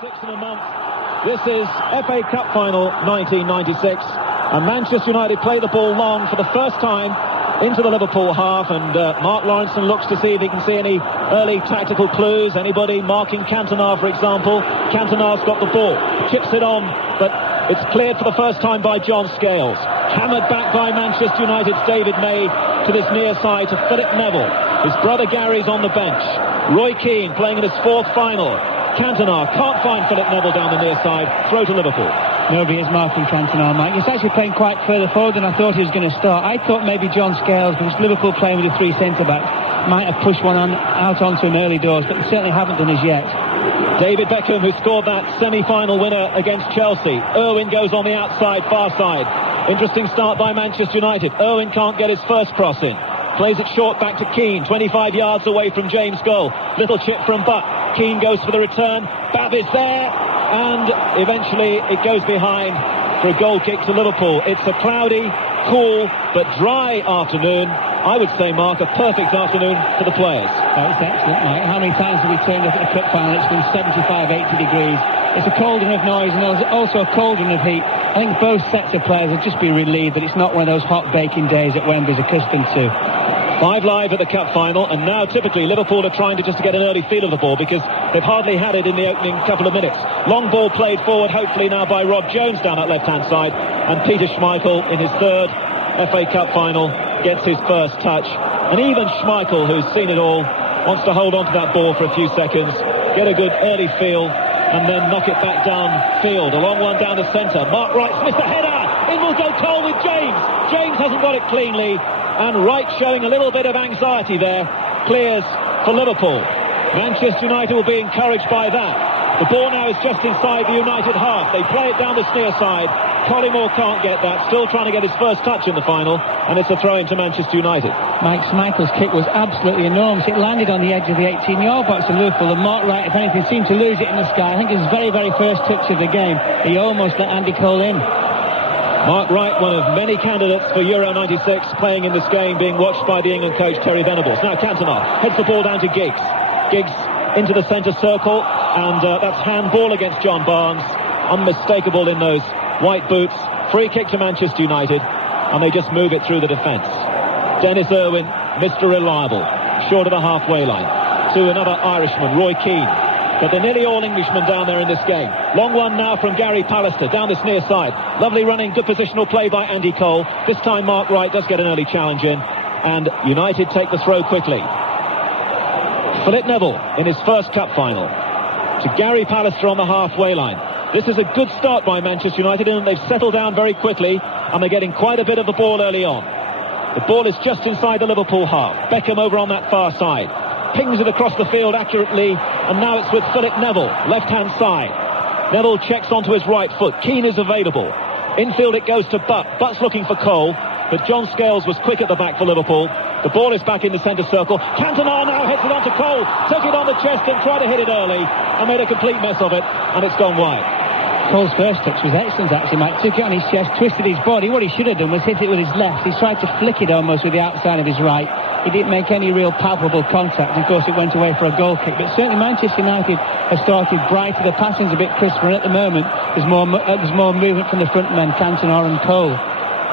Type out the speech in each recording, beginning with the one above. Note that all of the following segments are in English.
6 in a month. This is FA Cup Final 1996. And Manchester United play the ball long for the first time into the Liverpool half, and Mark Lawrenson looks to see if he can see any early tactical clues. Anybody marking Cantona, for example? Cantona's got the ball, chips it on, but it's cleared for the first time by John Scales. Hammered back by Manchester United's David May to this near side to Philip Neville. His brother Gary's on the bench. Roy Keane playing in his fourth final. Cantona can't find Philip Neville down the near side. Throw to Liverpool. Nobody is marking Cantona, Mike. He's actually playing quite further forward than I thought he was going to start. I thought maybe John Scales, because Liverpool playing with the three centre-backs, might have pushed one out onto him early doors, but they certainly haven't done as yet. David Beckham, who scored that semi-final winner against Chelsea. Irwin goes on the outside, far side. Interesting start by Manchester United. Irwin can't get his first cross in. Plays it short back to Keane, 25 yards away from James' goal. Little chip from Butt. Keane goes for the return. Bab is there, and eventually it goes behind for a goal kick to Liverpool. It's a cloudy, cool, but dry afternoon. I would say, Mark, a perfect afternoon for the players. Oh, it's excellent, Mike. How many times have we turned up at the cup final? It's been 75, 80 degrees. It's a cauldron of noise, and there's also a cauldron of heat. I think both sets of players would just be relieved that it's not one of those hot baking days that Wembley's accustomed to. 5 live at the cup final, and now typically Liverpool are trying to just get an early feel of the ball because they've hardly had it in the opening couple of minutes. Long ball played forward, hopefully now by Rob Jones down that left-hand side, and Peter Schmeichel in his third FA Cup final gets his first touch. And even Schmeichel, who's seen it all, wants to hold on to that ball for a few seconds, get a good early feel, and then knock it back downfield. A long one down the centre. Mark Wright's missed a header. In will go Cole with James. James hasn't got it cleanly, and Wright showing a little bit of anxiety there. Clears for Liverpool. Manchester United will be encouraged by that. The ball now is just inside the United half. They play it down the near side. Collymore can't get that. Still trying to get his first touch in the final, and it's a throw into Manchester United. Mike Schmeichel's kick was absolutely enormous. It landed on the edge of the 18-yard box of Liverpool, and Mark Wright, if anything, seemed to lose it in the sky. I think his very, very first touch of the game, he almost let Andy Cole in. Mark Wright, one of many candidates for Euro 96, playing in this game, being watched by the England coach Terry Venables. Now Cantona heads the ball down to Giggs. Giggs into the centre circle, and that's handball against John Barnes. Unmistakable in those white boots. Free kick to Manchester United, and they just move it through the defence. Dennis Irwin, Mr. Reliable, short of the halfway line. To another Irishman, Roy Keane. But they're nearly all Englishmen down there in this game. Long one now from Gary Pallister down this near side. Lovely running, good positional play by Andy Cole. This time Mark Wright does get an early challenge in, and United take the throw quickly. Philip Neville in his first cup final. To Gary Pallister on the halfway line. This is a good start by Manchester United, and they've settled down very quickly, and they're getting quite a bit of the ball early on. The ball is just inside the Liverpool half. Beckham over on that far side. Pings it across the field accurately, and now it's with Philip Neville, left-hand side. Neville checks onto his right foot. Keane is available. Infield it goes to Butt. Butt's looking for Cole, but John Scales was quick at the back for Liverpool. The ball is back in the centre circle. Cantona now hits it onto Cole. Took it on the chest and tried to hit it early, and made a complete mess of it, and it's gone wide. Cole's first touch was excellent, actually, Mike. Took it on his chest, twisted his body. What he should have done was hit it with his left. He tried to flick it almost with the outside of his right. He didn't make any real palpable contact. Of course, it went away for a goal kick. But certainly Manchester United have started brighter. The passing's a bit crisper, and at the moment there's more movement from the front men, Cantona and Cole.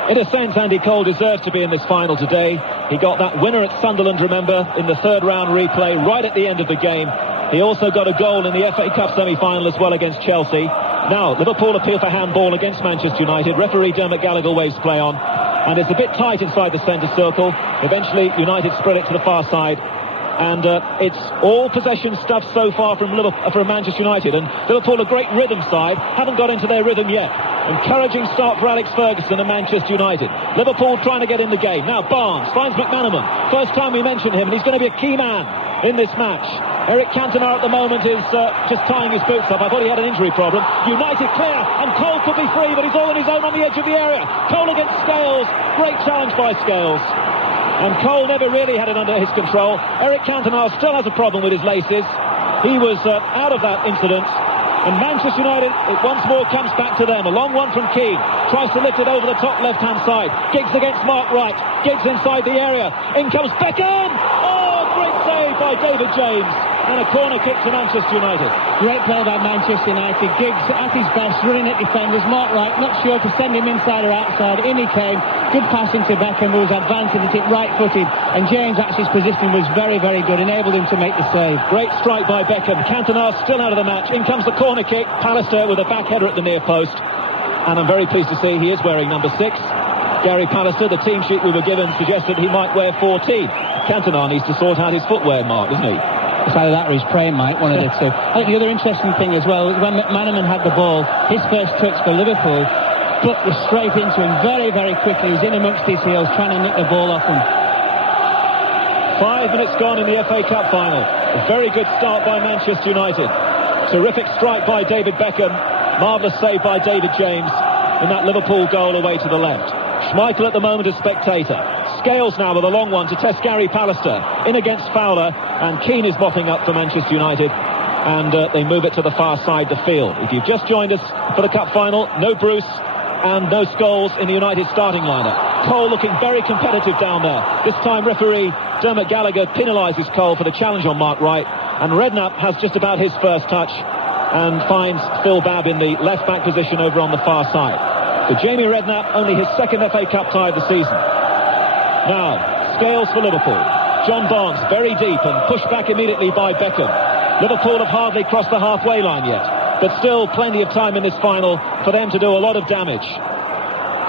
In a sense, Andy Cole deserves to be in this final today. He got that winner at Sunderland, remember, in the third round replay right at the end of the game. He also got a goal in the FA Cup semi-final as well against Chelsea. Now, Liverpool appeal for handball against Manchester United. Referee Dermot Gallagher waves play on. And it's a bit tight inside the centre circle. Eventually, United spread it to the far side. And it's all possession stuff so far from Manchester United. And Liverpool, a great rhythm side, haven't got into their rhythm yet. Encouraging start for Alex Ferguson and Manchester United. Liverpool trying to get in the game. Now Barnes finds McManaman. First time we mention him, and he's going to be a key man in this match. Eric Cantona at the moment is just tying his boots up. I thought he had an injury problem. United clear, and Cole could be free, but he's all on his own on the edge of the area. Cole against Scales. Great challenge by Scales. And Cole never really had it under his control. Eric Cantona still has a problem with his laces. He was out of that incident. And Manchester United, it once more comes back to them. A long one from Keane. Tries to lift it over the top left-hand side. Giggs against Mark Wright. Giggs inside the area. In comes Beckham. Oh, great save saved by David James, and a corner kick to Manchester United. Great play by Manchester United. Giggs at his best, running at defenders. Mark Wright not sure to send him inside or outside. In he came. Good passing to Beckham, who was advancing at it right-footed, and James Actually's positioning was very, very good, enabled him to make the save. Great strike by Beckham. Cantona still out of the match. In comes the corner kick. Pallister with a back header at the near post, and I'm very pleased to see he is wearing number 6. Gary Pallister, the team sheet we were given suggested he might wear 14. Cantona needs to sort out his footwear, Mark, doesn't he? It's either that or he's praying, Mike, one of the two. I think the other interesting thing as well was when McManaman had the ball, his first touch for Liverpool, but was straight into him very, very quickly. He was in amongst his heels trying to nick the ball off him. 5 minutes gone in the FA Cup final. A very good start by Manchester United. Terrific strike by David Beckham. Marvellous save by David James in that Liverpool goal away to the left. Schmeichel at the moment a spectator. Scales now with a long one to test Gary Pallister. In against Fowler, and Keane is mopping up for Manchester United. And they move it to the far side of the field. If you've just joined us for the Cup final, no Bruce and no Scholes in the United starting lineup. Cole looking very competitive down there. This time referee Dermot Gallagher penalises Cole for the challenge on Mark Wright. And Redknapp has just about his first touch and finds Phil Babb in the left-back position over on the far side. For Jamie Redknapp, only his second FA Cup tie of the season. Now, Scales for Liverpool. John Barnes very deep and pushed back immediately by Beckham. Liverpool have hardly crossed the halfway line yet, but still plenty of time in this final for them to do a lot of damage.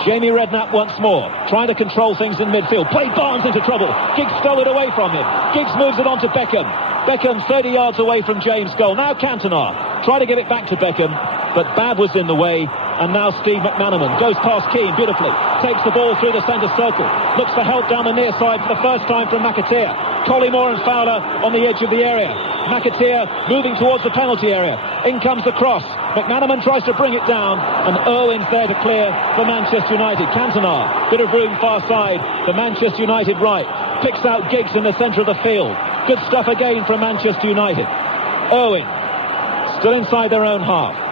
Jamie Redknapp once more, trying to control things in midfield. Played Barnes into trouble. Giggs stole it away from him. Giggs moves it on to Beckham. Beckham 30 yards away from James' goal. Now Cantona, try to give it back to Beckham, but Babb was in the way. And now Steve McManaman goes past Keane beautifully. Takes the ball through the centre circle. Looks for help down the near side for the first time from McAteer. Collymore and Fowler on the edge of the area. McAteer moving towards the penalty area. In comes the cross. McManaman tries to bring it down, and Irwin's there to clear for Manchester United. Cantona, bit of room far side. The Manchester United right. Picks out Giggs in the centre of the field. Good stuff again from Manchester United. Irwin, still inside their own half.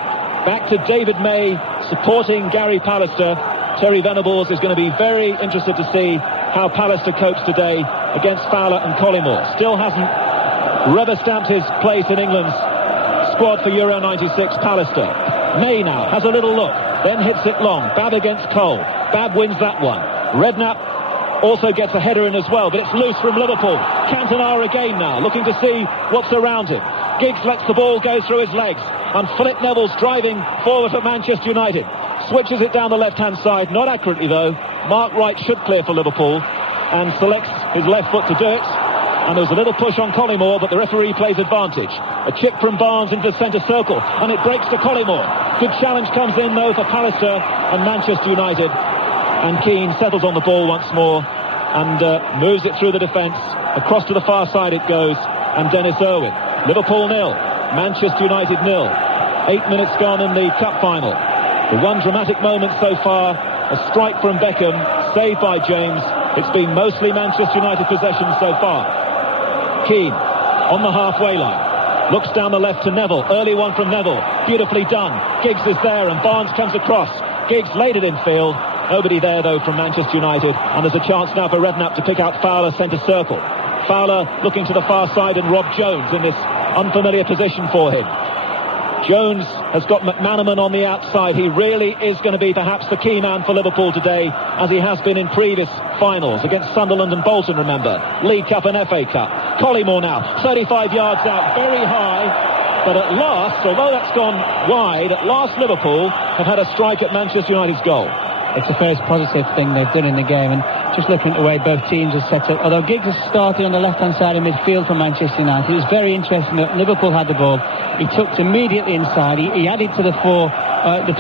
Back to David May, supporting Gary Pallister. Terry Venables is going to be very interested to see how Pallister copes today against Fowler and Collymore. Still hasn't rubber-stamped his place in England's squad for Euro 96, Pallister. May now has a little look, then hits it long. Babb against Cole. Babb wins that one. Redknapp also gets a header in as well, but it's loose from Liverpool. Cantona again now, looking to see what's around him. Giggs lets the ball go through his legs, and Philip Neville's driving forward for Manchester United. Switches it down the left-hand side, not accurately though. Mark Wright should clear for Liverpool, and selects his left foot to do it. And there's a little push on Collymore, but the referee plays advantage. A chip from Barnes into the centre circle, and it breaks to Collymore. Good challenge comes in though for Pallister and Manchester United. And Keane settles on the ball once more, and moves it through the defence. Across to the far side it goes, and Dennis Irwin. Liverpool 0, Manchester United 0. 8 minutes gone in the cup final. The one dramatic moment so far, a strike from Beckham, saved by James. It's been mostly Manchester United possession so far. Keane on the halfway line. Looks down the left to Neville. Early one from Neville. Beautifully done. Giggs is there and Barnes comes across. Giggs laid it in field. Nobody there though from Manchester United. And there's a chance now for Redknapp to pick out Fowler centre circle. Fowler looking to the far side and Rob Jones in this unfamiliar position for him. Jones has got McManaman on the outside. He really is going to be perhaps the key man for Liverpool today, as he has been in previous finals against Sunderland and Bolton, remember. League Cup and FA Cup. Collymore now, 35 yards out, very high. But at last, although that's gone wide, at last Liverpool have had a strike at Manchester United's goal. It's the first positive thing they've done in the game, and just looking at the way both teams have set up, although Giggs has started on the left-hand side of midfield for Manchester United, it was very interesting that Liverpool had the ball. He tucked immediately inside. He added to the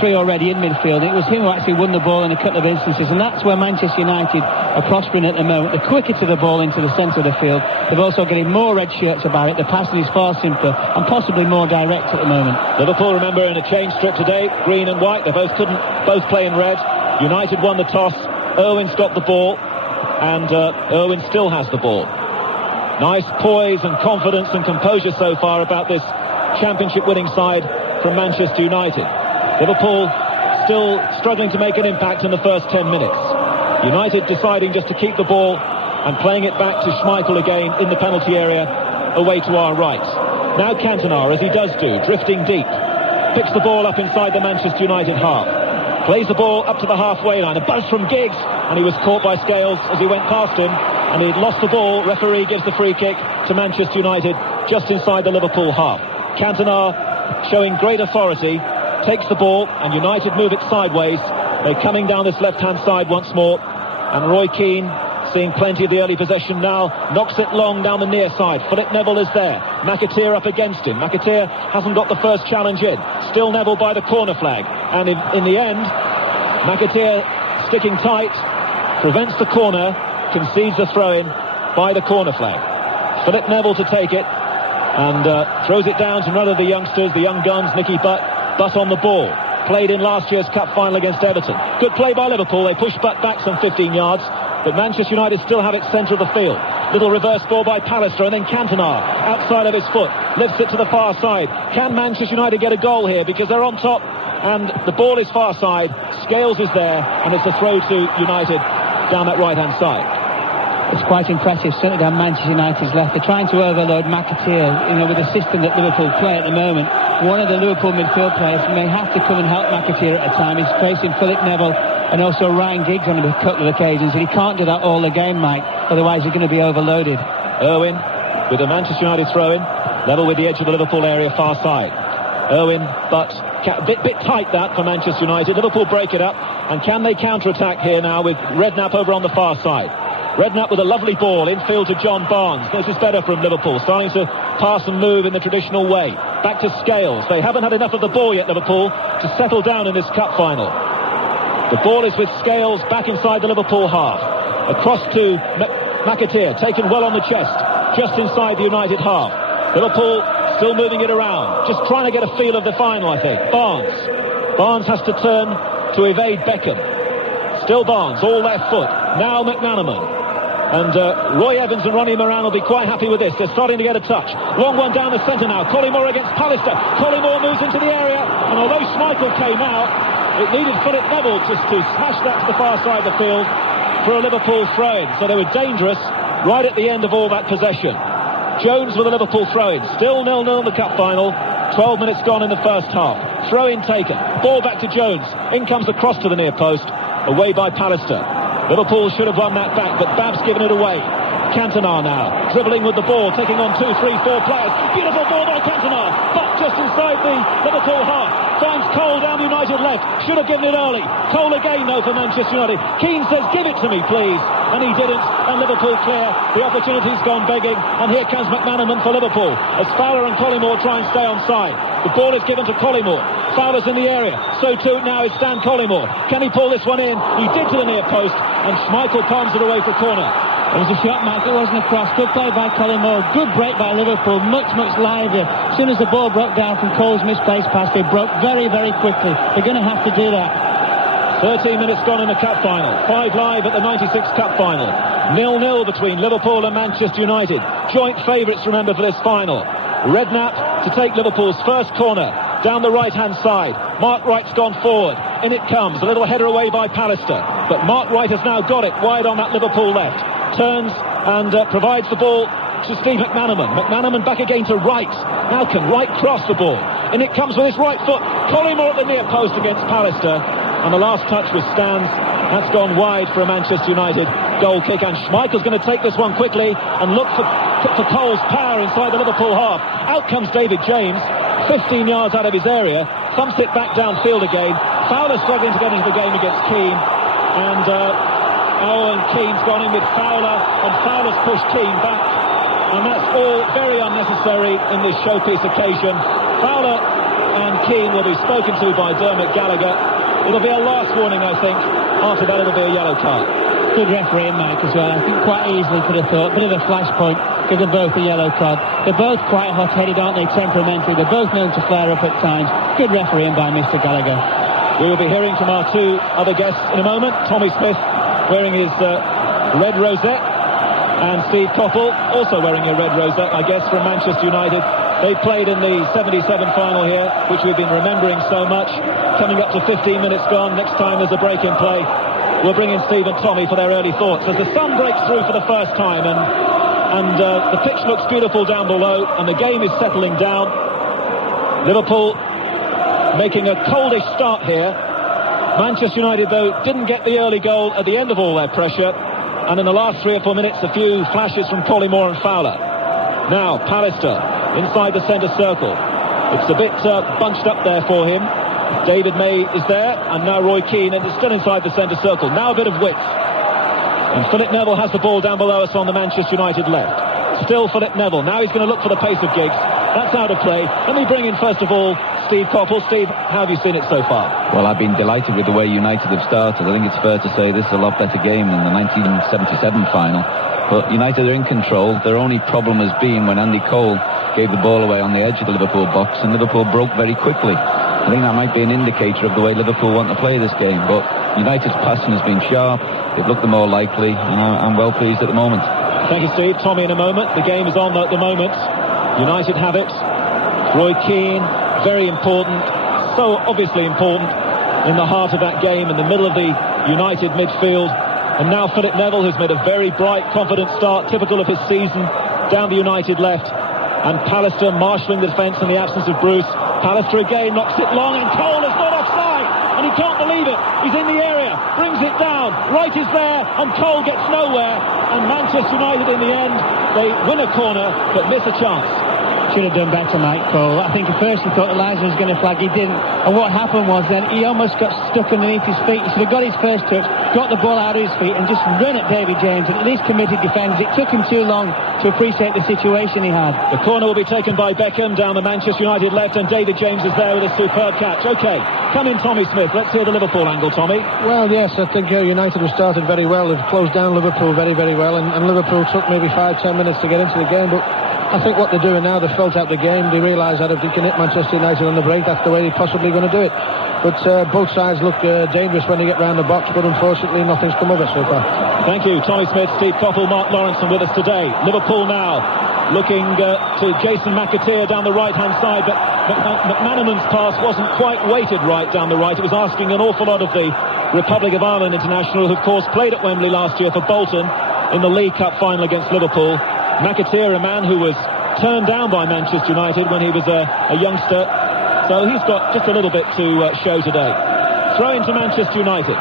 three already in midfield. It was him who actually won the ball in a couple of instances, and that's where Manchester United are prospering at the moment. They're quicker to the ball into the centre of the field. They've also getting more red shirts about it. The passing is far simpler and possibly more direct at the moment. Liverpool, remember, in a change strip today, green and white. They both play in red. United won the toss. Irwin's got the ball, and Irwin still has the ball. Nice poise and confidence and composure so far about this championship-winning side from Manchester United. Liverpool still struggling to make an impact in the first 10 minutes. United deciding just to keep the ball and playing it back to Schmeichel again in the penalty area. away to our right. Now Cantona, as he does do, drifting deep. Picks the ball up inside the Manchester United half. Plays the ball up to the halfway line. A buzz from Giggs, and he was caught by Scales as he went past him. And he'd lost the ball. Referee gives the free kick to Manchester United just inside the Liverpool half. Cantona, showing great authority, takes the ball, and United move it sideways. They're coming down this left-hand side once more. And Roy Keane, seeing plenty of the early possession now, knocks it long down the near side. Philip Neville is there. McAteer up against him. McAteer hasn't got the first challenge in. Still Neville by the corner flag. And in the end, McAteer sticking tight, prevents the corner, concedes the throw-in by the corner flag. Philip Neville to take it, and throws it down to none of the youngsters, the young guns, Nicky Butt on the ball. Played in last year's cup final against Everton. Good play by Liverpool. They push Butt back some 15 yards. But Manchester United still have it centre of the field. Little reverse ball by Pallister, and then Cantona outside of his foot lifts it to the far side. Can Manchester United get a goal here, because they're on top and the ball is far side? Scales is there, and it's a throw to United down that right hand side. It's quite impressive, certainly down Manchester United's left. They're trying to overload McAteer, with the system that Liverpool play at the moment. One of the Liverpool midfield players may have to come and help McAteer at a time. He's facing Philip Neville and also Ryan Giggs on a couple of occasions, and he can't do that all the game, Mike, otherwise he's going to be overloaded. Irwin with the Manchester United throw-in, level with the edge of the Liverpool area, far side. Irwin, but bit tight that for Manchester United. Liverpool break it up, and can they counter-attack here now with Redknapp over on the far side? Redknapp with a lovely ball infield to John Barnes. This is better from Liverpool, starting to pass and move in the traditional way. Back to Scales. They haven't had enough of the ball yet, Liverpool, to settle down in this cup final. The ball is with Scales back inside the Liverpool half. Across to McAteer, taken well on the chest, just inside the United half. Liverpool still moving it around, just trying to get a feel of the final, I think. Barnes has to turn to evade Beckham. Still Barnes, all left foot. Now McManaman. And Roy Evans and Ronnie Moran will be quite happy with this. They're starting to get a touch. Long one down the centre now. Collymore against Pallister. Collymore moves into the area, and although Schmeichel came out, it needed Philip Neville just to smash that to the far side of the field for a Liverpool throw-in. So they were dangerous right at the end of all that possession. Jones with a Liverpool throw-in. Still 0-0 in the cup final. 12 minutes gone in the first half. Throw-in taken. Ball back to Jones. In comes the cross to the near post. Away by Pallister. Liverpool should have won that back, but Bab's given it away. Cantona now, dribbling with the ball, taking on 2, 3, 4 players. Beautiful ball by Cantona, but just inside the Liverpool half. Finds Cole down the United left. Should have given it early. Cole again, though, for Manchester United. Keane says, give it to me, please. And he didn't, and Liverpool clear. The opportunity's gone begging, and here comes McManaman for Liverpool, as Fowler and Collymore try and stay on side. The ball is given to Collymore. Fowler's in the area. So too now is Stan Collymore. Can he pull this one in? He did to the near post, and Schmeichel palms it away for corner. It was a shot, Mike. It wasn't a cross. Good play by Collymore. Good break by Liverpool. Much livelier. As soon as the ball broke down from Cole's misplaced pass, they broke very quickly. They're going to have to do that. 13 minutes gone in the cup final. 5 live at the 96 cup final. 0-0 between Liverpool and Manchester United. Joint favourites, remember, for this final. Redknapp to take Liverpool's first corner down the right-hand side. Mark Wright's gone forward. In it comes. A little header away by Pallister. But Mark Wright has now got it wide on that Liverpool left. Turns and provides the ball to Steve McManaman. McManaman back again to Wright. Now can Wright cross the ball? And it comes with his right foot. Collymore at the near post against Pallister. And the last touch was Stan's. That's gone wide for a Manchester United goal kick. And Schmeichel's going to take this one quickly and look for Cole's power inside the Liverpool half. Out comes David James, 15 yards out of his area. Thumps it back downfield again. Fowler struggling to get into the game against Keane. And Keane's gone in with Fowler, and Fowler's pushed Keane back. And that's all very unnecessary in this showpiece occasion. Fowler and Keane will be spoken to by Dermot Gallagher. It'll be a last warning, I think. After that, it'll be a yellow card. Good referee, Mike, as well. I think quite easily could have thought. Bit of a flashpoint, give them both a yellow card. They're both quite hot-headed, aren't they? Temperamental. They're both known to flare up at times. Good refereeing by Mr. Gallagher. We will be hearing from our 2 other guests in a moment. Tommy Smith wearing his red rosette, and Steve Coppell also wearing a red rosette, I guess, from Manchester United. They played in the 77 final here, which we've been remembering so much. Coming up to 15 minutes gone. Next time there's a break in play, we'll bring in Steve and Tommy for their early thoughts as the sun breaks through for the first time, and and the pitch looks beautiful down below, and the game is settling down. Liverpool making a coldish start here. Manchester United, though, didn't get the early goal at the end of all their pressure, and in the last 3 or 4 minutes, a few flashes from Collymore and Fowler. Now, Pallister inside the centre circle. It's a bit bunched up there for him. David May is there, and now Roy Keane, and it's still inside the centre circle. Now a bit of width. And Philip Neville has the ball down below us on the Manchester United left. Still Philip Neville. Now he's going to look for the pace of Giggs. That's out of play. Let me bring in, first of all, Steve Coppell. Steve, how have you seen it so far? Well, I've been delighted with the way United have started. I think it's fair to say this is a lot better game than the 1977 final. But United are in control. Their only problem has been when Andy Cole gave the ball away on the edge of the Liverpool box, and Liverpool broke very quickly. I think that might be an indicator of the way Liverpool want to play this game. But United's passing has been sharp. They've looked the more likely, and I'm well pleased at the moment. Thank you, Steve. Tommy in a moment. The game is on at the moment. United have it. Roy Keane, very important, so obviously important, in the heart of that game, in the middle of the United midfield. And now Philip Neville, who's made a very bright, confident start, typical of his season, down the United left. And Pallister marshalling the defence in the absence of Bruce. Pallister again knocks it long, and Cole is not offside, and he can't believe it. He's in the area, brings it down, Wright is there, and Cole gets nowhere. And Manchester United, in the end, they win a corner but miss a chance. Should have done better, Mike Cole. I think at first he thought Eliza was going to flag. He didn't. And what happened was then he almost got stuck underneath his feet. He should have got his first touch, got the ball out of his feet, and just run at David James, and at least committed defence. It took him too long to appreciate the situation he had. The corner will be taken by Beckham down the Manchester United left, and David James is there with a superb catch. OK, come in, Tommy Smith. Let's hear the Liverpool angle, Tommy. Well, yes, I think United have started very well. They've closed down Liverpool very, very well, and Liverpool took maybe 5-10 minutes to get into the game, but I think what they're doing now, they've felt out the game. They realise that if they can hit Manchester United on the break, that's the way they're possibly going to do it. But both sides look dangerous when they get round the box, but unfortunately nothing's come of it so far. Thank you, Tommy Smith, Steve Coppell, Mark Lawrenson with us today. Liverpool now looking to Jason McAteer down the right-hand side, but McManaman's pass wasn't quite weighted right down the right. It was asking an awful lot of the Republic of Ireland international, who of course played at Wembley last year for Bolton in the League Cup final against Liverpool. McAteer, a man who was turned down by Manchester United when he was a youngster, so he's got just a little bit to show today. Throw into Manchester United.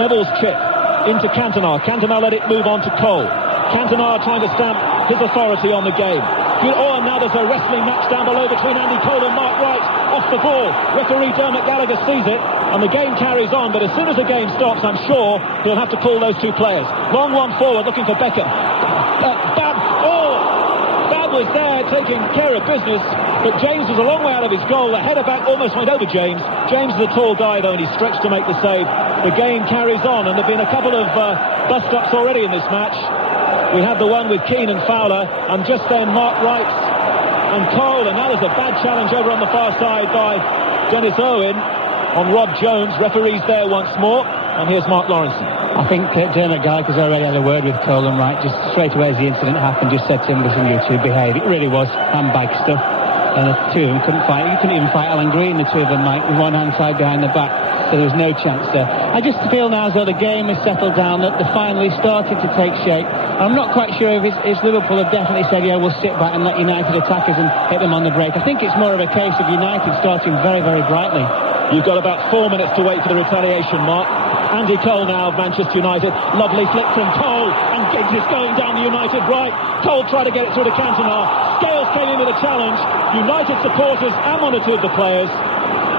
Neville's chip into Cantona. Cantona let it move on to Cole. Cantona trying to stamp his authority on the game. Oh, and now there's a wrestling match down below between Andy Cole and Mark Wright. Off the ball. Referee Dermot Gallagher sees it, and the game carries on, but as soon as the game stops, I'm sure he'll have to pull those two players. Long one forward, looking for Beckham. Bab was there taking care of business, but James was a long way out of his goal. The header back almost went over James. James is a tall guy, though, and he stretched to make the save. The game carries on, and there have been a couple of bust-ups already in this match. We had the one with Keane and Fowler, and just then Mark Wright and Cole, and now there's a bad challenge over on the far side by Dennis Owen on Rob Jones. Referee's there once more, and here's Mark Lawrenson. I think Dermot Gallagher's already had a word with Cole and Wright just straight away as the incident happened, just said to him, listen, you two behave. It really was handbag stuff, and the two of them couldn't fight. You couldn't even fight Alan Green, the two of them, Mike, with one hand tied behind the back, so there was no chance there. I just feel now as though the game has settled down, that they're finally starting to take shape. I'm not quite sure if Liverpool have definitely said, yeah, we'll sit back and let United attack us and hit them on the break. I think it's more of a case of United starting very, very brightly. You've got about 4 minutes to wait for the retaliation, Mark. Andy Cole now of Manchester United. Lovely flick from Cole, and Giggs is going down the United right. Cole tried to get it through to Cantona. Scales came in with a challenge. United supporters and one or two of the players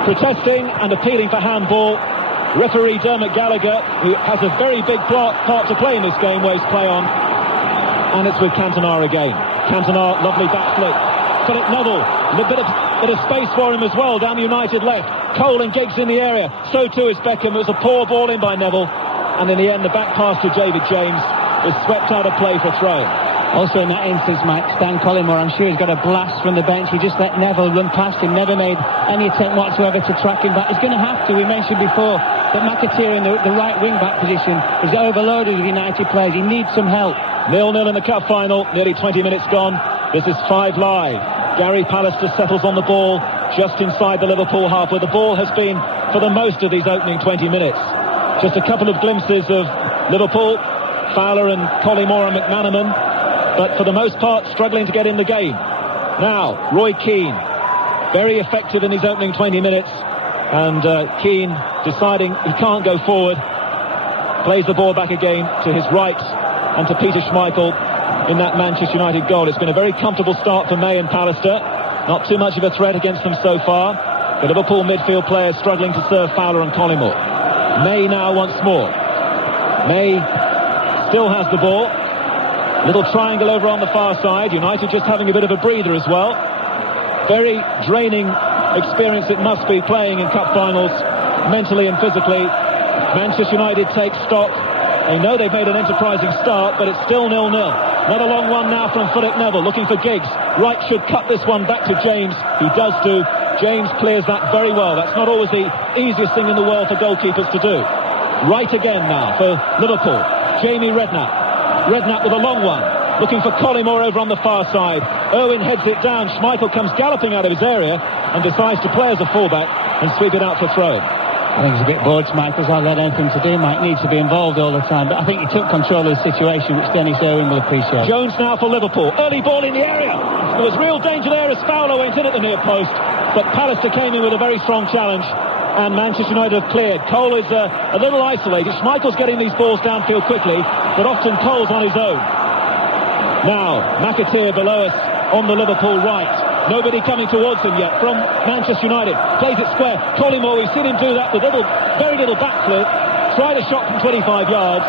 protesting and appealing for handball. Referee Dermot Gallagher, who has a very big part to play in this game, waves play on. And it's with Cantona again. Cantona, lovely back flick. Philip Neville, a bit of space for him as well down the United left. Cole and Giggs in the area, so too is Beckham. It was a poor ball in by Neville, and in the end the back pass to David James was swept out of play for throw. Also in that instance, Mike, Stan Collymore, I'm sure he's got a blast from the bench. He just let Neville run past him, never made any attempt whatsoever to track him back. He's going to have to. We mentioned before that McAteer in the right wing-back position is overloaded with United players. He needs some help. 0-0 in the cup final, nearly 20 minutes gone. This is 5 Live. Gary Pallister settles on the ball just inside the Liverpool half, where the ball has been for the most of these opening 20 minutes. Just a couple of glimpses of Liverpool, Fowler and Collymore and McManaman. but for the most part struggling to get in the game. Now, Roy Keane, very effective in his opening 20 minutes, and Keane deciding he can't go forward, plays the ball back again to his right and to Peter Schmeichel in that Manchester United goal. It's been a very comfortable start for May and Pallister. Not too much of a threat against them so far. The Liverpool midfield players struggling to serve Fowler and Collymore. May now once more. May still has the ball. Little triangle over on the far side. United just having a bit of a breather as well. Very draining experience it must be playing in cup finals, mentally and physically. Manchester United take stock. They know they've made an enterprising start, but it's still 0-0. Another long one now from Philip Neville, looking for Giggs. Wright should cut this one back to James. He does do. James clears that very well. That's not always the easiest thing in the world for goalkeepers to do. Right again now for Liverpool. Jamie Redknapp. Redknapp with a long one, looking for Collymore over on the far side. Irwin heads it down. Schmeichel comes galloping out of his area and decides to play as a fullback and sweep it out for throw-in. I think he's a bit bored, Schmeichel's not had anything to do. Mike needs to be involved all the time, but I think he took control of the situation, which Dennis Irwin will appreciate. Jones now for Liverpool. Early ball in the area. There was real danger there as Fowler went in at the near post, but Pallister came in with a very strong challenge, and Manchester United have cleared. Cole is a little isolated. Schmeichel's getting these balls downfield quickly, but often Cole's on his own. Now, McAteer below us on the Liverpool right. Nobody coming towards him yet from Manchester United. Plays it square. Collymore, we've seen him do that with very little backflip. Tried a shot from 25 yards.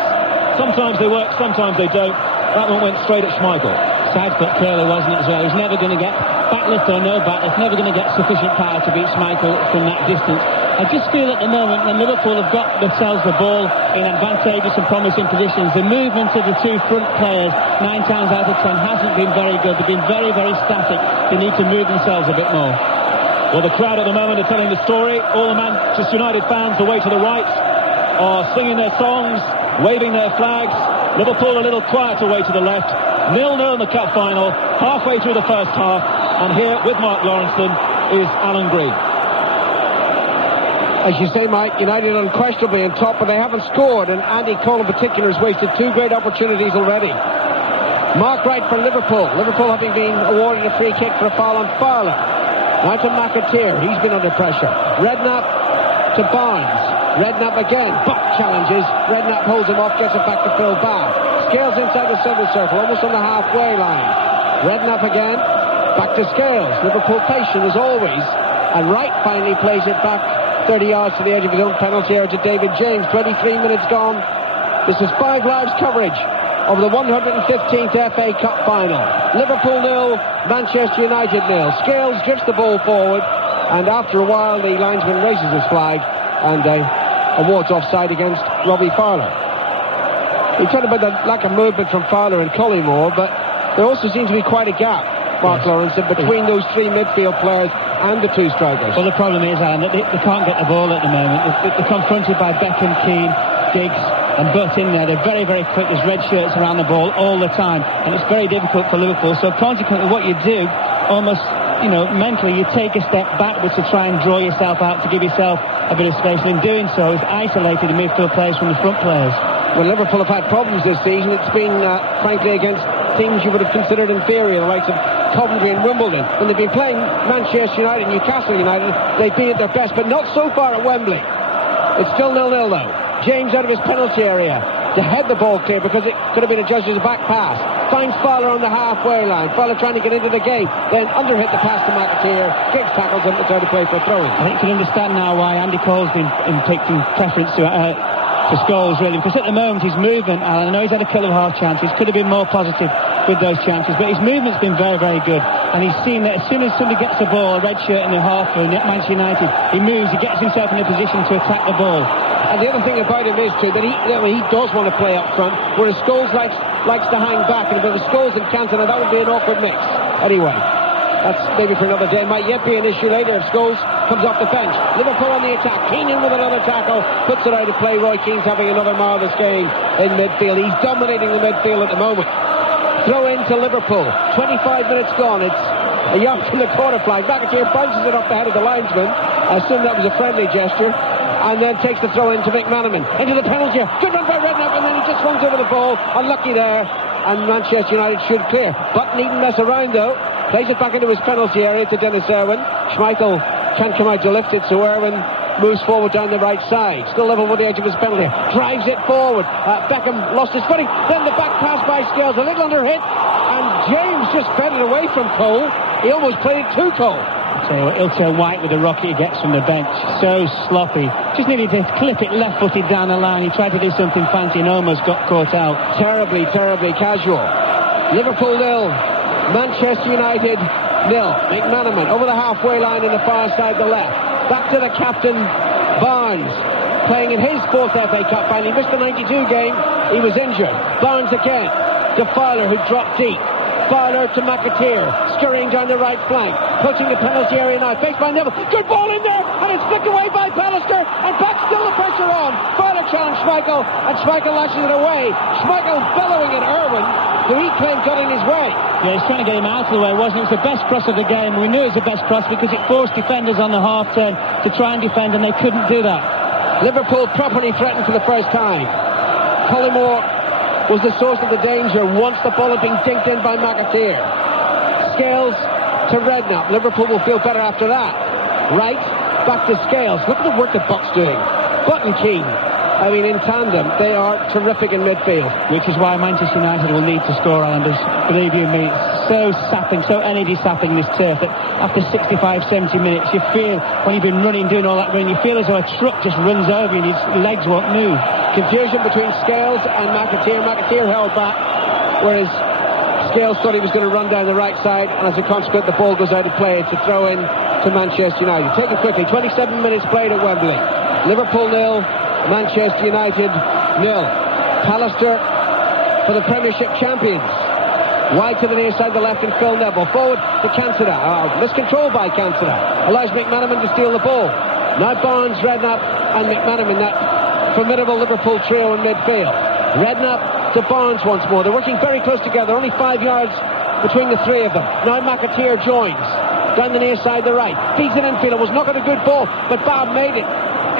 Sometimes they work, sometimes they don't. That one went straight at Schmeichel. Side foot curler, wasn't it, as well? He was never going to get, backlift or no backlift, never going to get sufficient power to beat Schmeichel from that distance. I just feel at the moment when Liverpool have got themselves the ball in advantageous and promising positions, the movement of the two front players 9 times out of 10 hasn't been very good. They've been very, very static. They need to move themselves a bit more. Well, the crowd at the moment are telling the story. All the Manchester United fans away to the right are singing their songs, waving their flags. Liverpool a little quiet away to the left. 0-0 in the cup final, halfway through the first half, and here with Mark Lawrenson is Alan Green. As you say, Mike, United unquestionably on top, but they haven't scored, and Andy Cole in particular has wasted 2 great opportunities already. Mark Wright for Liverpool. Liverpool having been awarded a free kick for a foul on Fowler. Now to McAteer, he's been under pressure. Redknapp to Barnes. Redknapp again, butt challenges. Redknapp holds him off, gets it back to Phil Bath. Scales inside the centre circle, almost on the halfway line. Redknapp again, back to Scales. Liverpool patient as always. And Wright finally plays it back 30 yards to the edge of his own penalty area to David James. 23 minutes gone. This is 5 Live's coverage of the 115th FA Cup final. Liverpool 0, Manchester United 0. Scales drifts the ball forward, and after a while the linesman raises his flag and awards offside against Robbie Fowler. We talked about the lack of movement from Fowler and Collymore, but there also seems to be quite a gap, Mark Lawrenson, between those 3 midfield players and the 2 strikers. Well, the problem is, Alan, that they can't get the ball at the moment. They're confronted by Beckham, Keane, Giggs and Butt in there. They're very, very quick. There's red shirts around the ball all the time, and it's very difficult for Liverpool. So consequently, what you do, almost, mentally, you take a step backwards to try and draw yourself out, to give yourself a bit of space, and in doing so, it's isolated the midfield players from the front players. Well, Liverpool have had problems this season. It's been, frankly, against teams you would have considered inferior, the likes of Coventry and Wimbledon. When they've been playing Manchester United and Newcastle United, they've been at their best, but not so far at Wembley. It's still 0-0 though. James out of his penalty area to head the ball clear because it could have been adjudged as a back pass. Finds Fowler on the halfway line. Fowler trying to get into the game. Then underhit the pass to McAteer. Giggs tackles him to try to play for a throw-in. I think you can understand now why Andy Cole's been taking preference to Scholes, really, because at the moment his movement, I know he's had a couple of half chances, could have been more positive with those chances, but his movement's been very, very good, and he's seen that as soon as somebody gets the ball, a red shirt in the half for Manchester United, he moves, he gets himself in a position to attack the ball. And the other thing about him is too that he does want to play up front, whereas Scholes likes to hang back, and if it was Scholes and Cantona, that would be an awkward mix. Anyway, that's maybe for another day. It might yet be an issue later if Scholes comes off the bench. Liverpool on the attack. Keane in with another tackle. Puts it out of play. Roy Keane's having another marvellous game in midfield. He's dominating the midfield at the moment. Throw in to Liverpool. 25 minutes gone. It's a yard from the corner flag. McAteer bounces it off the head of the linesman. I assume that was a friendly gesture. And then takes the throw in to McManaman. Into the penalty. Good run by Redknapp, and then he just runs over the ball. Unlucky there. and Manchester United should clear. But needn't mess around though. Plays it back into his penalty area to Dennis Irwin. Schmeichel can't come out to lift it, so Irwin moves forward down the right side. Still level with the edge of his penalty. Drives it forward. Beckham lost his footing. Then the back pass by Scales. A little under hit. And James just fed it away from Cole. He almost played it to Cole. So he'll turn white with the rocket he gets from the bench. So sloppy. Just needed to clip it left-footed down the line. He tried to do something fancy and almost got caught out. Terribly, terribly casual. Liverpool 0. Manchester United 0. McManaman over the halfway line on the far side, the left. Back to the captain, Barnes, playing in his fourth FA Cup final. He missed the 92 game. He was injured. Barnes again to Fowler, who dropped deep. Fowler to McAteer, scurrying down the right flank, pushing the penalty area now, faced by Neville. Good ball in there, and it's flicked away by Pallister, and back still the pressure on. Fowler challenged Schmeichel, and Schmeichel lashes it away. Schmeichel bellowing at Irwin, who he claimed got in his way. Yeah, he's trying to get him out of the way, wasn't it? It was the best cross of the game. We knew it was the best cross because it forced defenders on the half turn to try and defend, and they couldn't do that. Liverpool properly threatened for the first time. Collymore was the source of the danger once the ball had been dinked in by McAteer. Scales to Redknapp. Liverpool will feel better after that. Right, back to Scales. Look at the work that Buck's doing. Butt and Keane. I mean, in tandem, they are terrific in midfield. Which is why Manchester United will need to score, Islanders. Believe you me, it's so sapping, so energy sapping this turf that after 65, 70 minutes, you feel, when you've been running, doing all that running, you feel as though a truck just runs over you and his legs won't move. Confusion between Scales and McAteer. McAteer held back, whereas Scales thought he was going to run down the right side, and as a consequence, the ball goes out of play. It's a throw in to Manchester United. Take it quickly. 27 minutes played at Wembley. Liverpool 0. Manchester United 0. Pallister for the Premiership champions. Wide to the near side, the left, and Phil Neville. Forward to Cantona. Miscontrol by Cantona. Allows McManaman to steal the ball. Now Barnes, Redknapp, and McManaman. That formidable Liverpool trio in midfield. Redknapp to Barnes once more. They're working very close together. Only 5 yards between the three of them. Now McAteer joins. Down the near side, the right. Feeds it infield. It was not a good ball, but Bob made it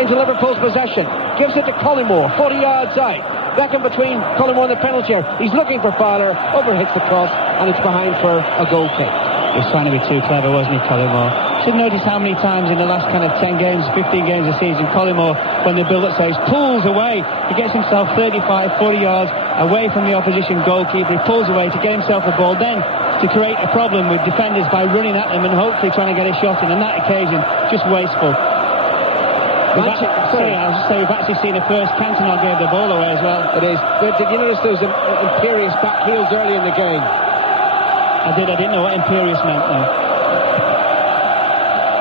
into Liverpool's possession. Gives it to Collymore, 40 yards out. Beckham between Collymore and the penalty area. He's looking for Fowler, overhits the cross, and it's behind for a goal kick. He was trying to be too clever, wasn't he, Collymore? Should notice how many times in the last kind of 10 games, 15 games a season, Collymore, when the build-up says, pulls away. He gets himself 35, 40 yards away from the opposition goalkeeper. He pulls away to get himself the ball, then to create a problem with defenders by running at them and hopefully trying to get a shot in. On that occasion, just wasteful. We've actually seen the first Cantona gave the ball away as well. It is. But did you notice those imperious back heels early in the game? I didn't know what imperious meant though.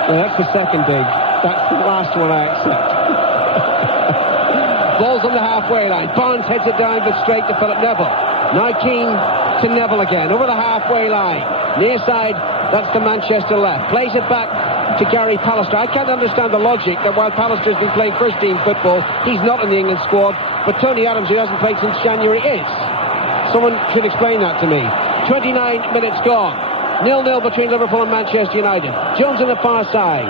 Well, that's the second big. That's the last one I accept. Ball's on the halfway line. Barnes heads it down but straight to Philip Neville. Now Keane to Neville again. Over the halfway line. Near side, that's the Manchester left. Plays it back to Gary Pallister. I can't understand the logic that while Pallister's been playing first team football, he's not in the England squad, but Tony Adams, who hasn't played since January, is. Someone should explain that to me. 29 minutes gone. 0-0 between Liverpool and Manchester United. Jones on the far side.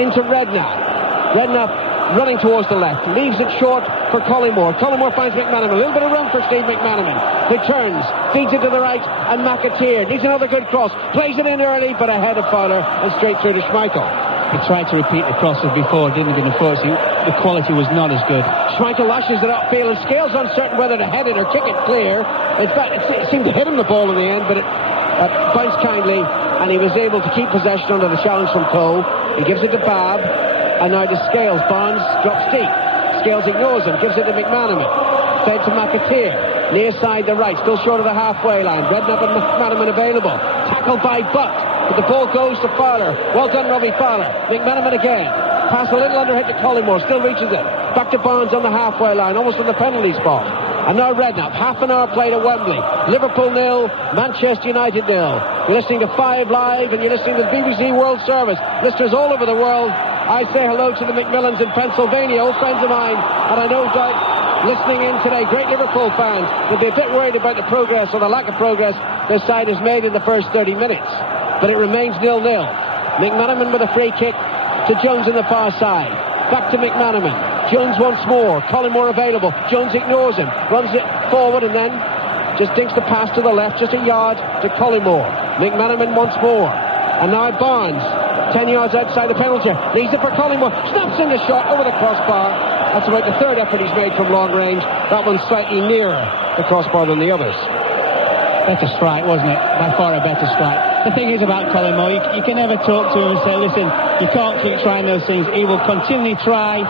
Into Redknapp. Redknapp running towards the left. Leaves it short for Collymore. Collymore finds McManaman. A little bit of room for Steve McManaman. Returns. Feeds it to the right. And McAteer needs another good cross. Plays it in early, but ahead of Fowler and straight through to Schmeichel. He tried to repeat the crosses before, didn't he? Unfortunately, the quality was not as good. Schmeichel lashes it upfield and Scales uncertain whether to head it or kick it clear. In fact, it seemed to hit him the ball in the end, but it bounced kindly, and he was able to keep possession under the challenge from Cole. He gives it to Babb, and now to Scales. Barnes drops deep. Scales ignores him, gives it to McManaman. Fed to McAteer. Near side the right, still short of the halfway line. Redknapp and McManaman available. Tackled by Butt, but the ball goes to Fowler. Well done, Robbie Fowler. McManaman again. Pass a little underhit to Collymore, still reaches it. Back to Barnes on the halfway line, almost on the penalty spot. And now Redknapp, half an hour played at Wembley. Liverpool 0, Manchester United 0. You're listening to 5 Live and you're listening to the BBC World Service. Listeners all over the world, I say hello to the McMillans in Pennsylvania, old friends of mine, and I know listening in today, great Liverpool fans, will be a bit worried about the progress or the lack of progress their side has made in the first 30 minutes. But it remains 0-0. McManaman with a free kick to Jones on the far side. Back to McManaman. Jones once more. Collymore available. Jones ignores him. Runs it forward and then just dinks the pass to the left, just a yard to Collymore. McManaman once more. And now Barnes, 10 yards outside the penalty. Leaves it for Collymore. Snaps in the shot over the crossbar. That's about the third effort he's made from long range. That one's slightly nearer the crossbar than the others. Better strike, wasn't it? By far a better strike. The thing is about Collymore, you can never talk to him and say, listen, you can't keep trying those things. He will continually try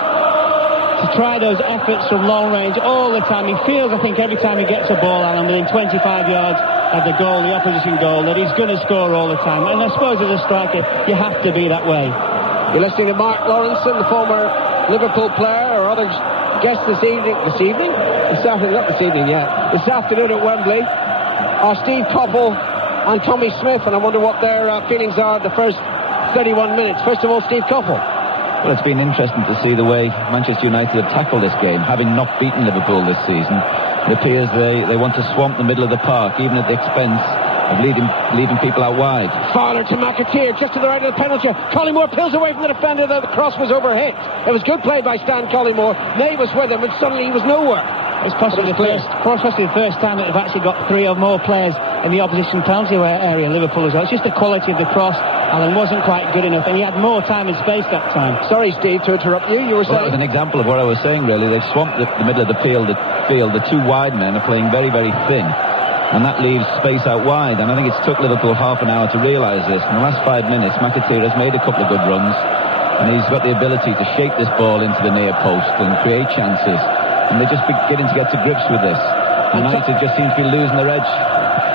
those efforts from long range all the time. He feels, I think, every time he gets a ball, Alan, within 25 yards of the goal, the opposition goal, that he's going to score all the time. And I suppose as a striker, you have to be that way. You're listening to Mark Lawrenson, the former Liverpool player, or other guest this afternoon at Wembley, are Steve Coppell and Tommy Smith, and I wonder what their feelings are the first 31 minutes. First of all, Steve Coppell. Well, it's been interesting to see the way Manchester United have tackled this game, having not beaten Liverpool this season. It appears they want to swamp the middle of the park, even at the expense of leaving people out wide. Fowler to McAteer, just to the right of the penalty. Collymore peels away from the defender, though the cross was overhit. It was good play by Stan Collymore. May was with him, and suddenly he was nowhere. It's possibly the first time that they've actually got three or more players in the opposition penalty area, Liverpool as well. It's just the quality of the cross. Alan wasn't quite good enough, and he had more time and space that time. Sorry, Steve, to interrupt you. You were saying... Well, that was an example of what I was saying, really. They've swamped the middle of the field. The two wide men are playing very, very thin, and that leaves space out wide. And I think it's took Liverpool half an hour to realise this. In the last 5 minutes, McAteer has made a couple of good runs, and he's got the ability to shape this ball into the near post and create chances. And they're just beginning to get to grips with this. United just seems to be losing their edge.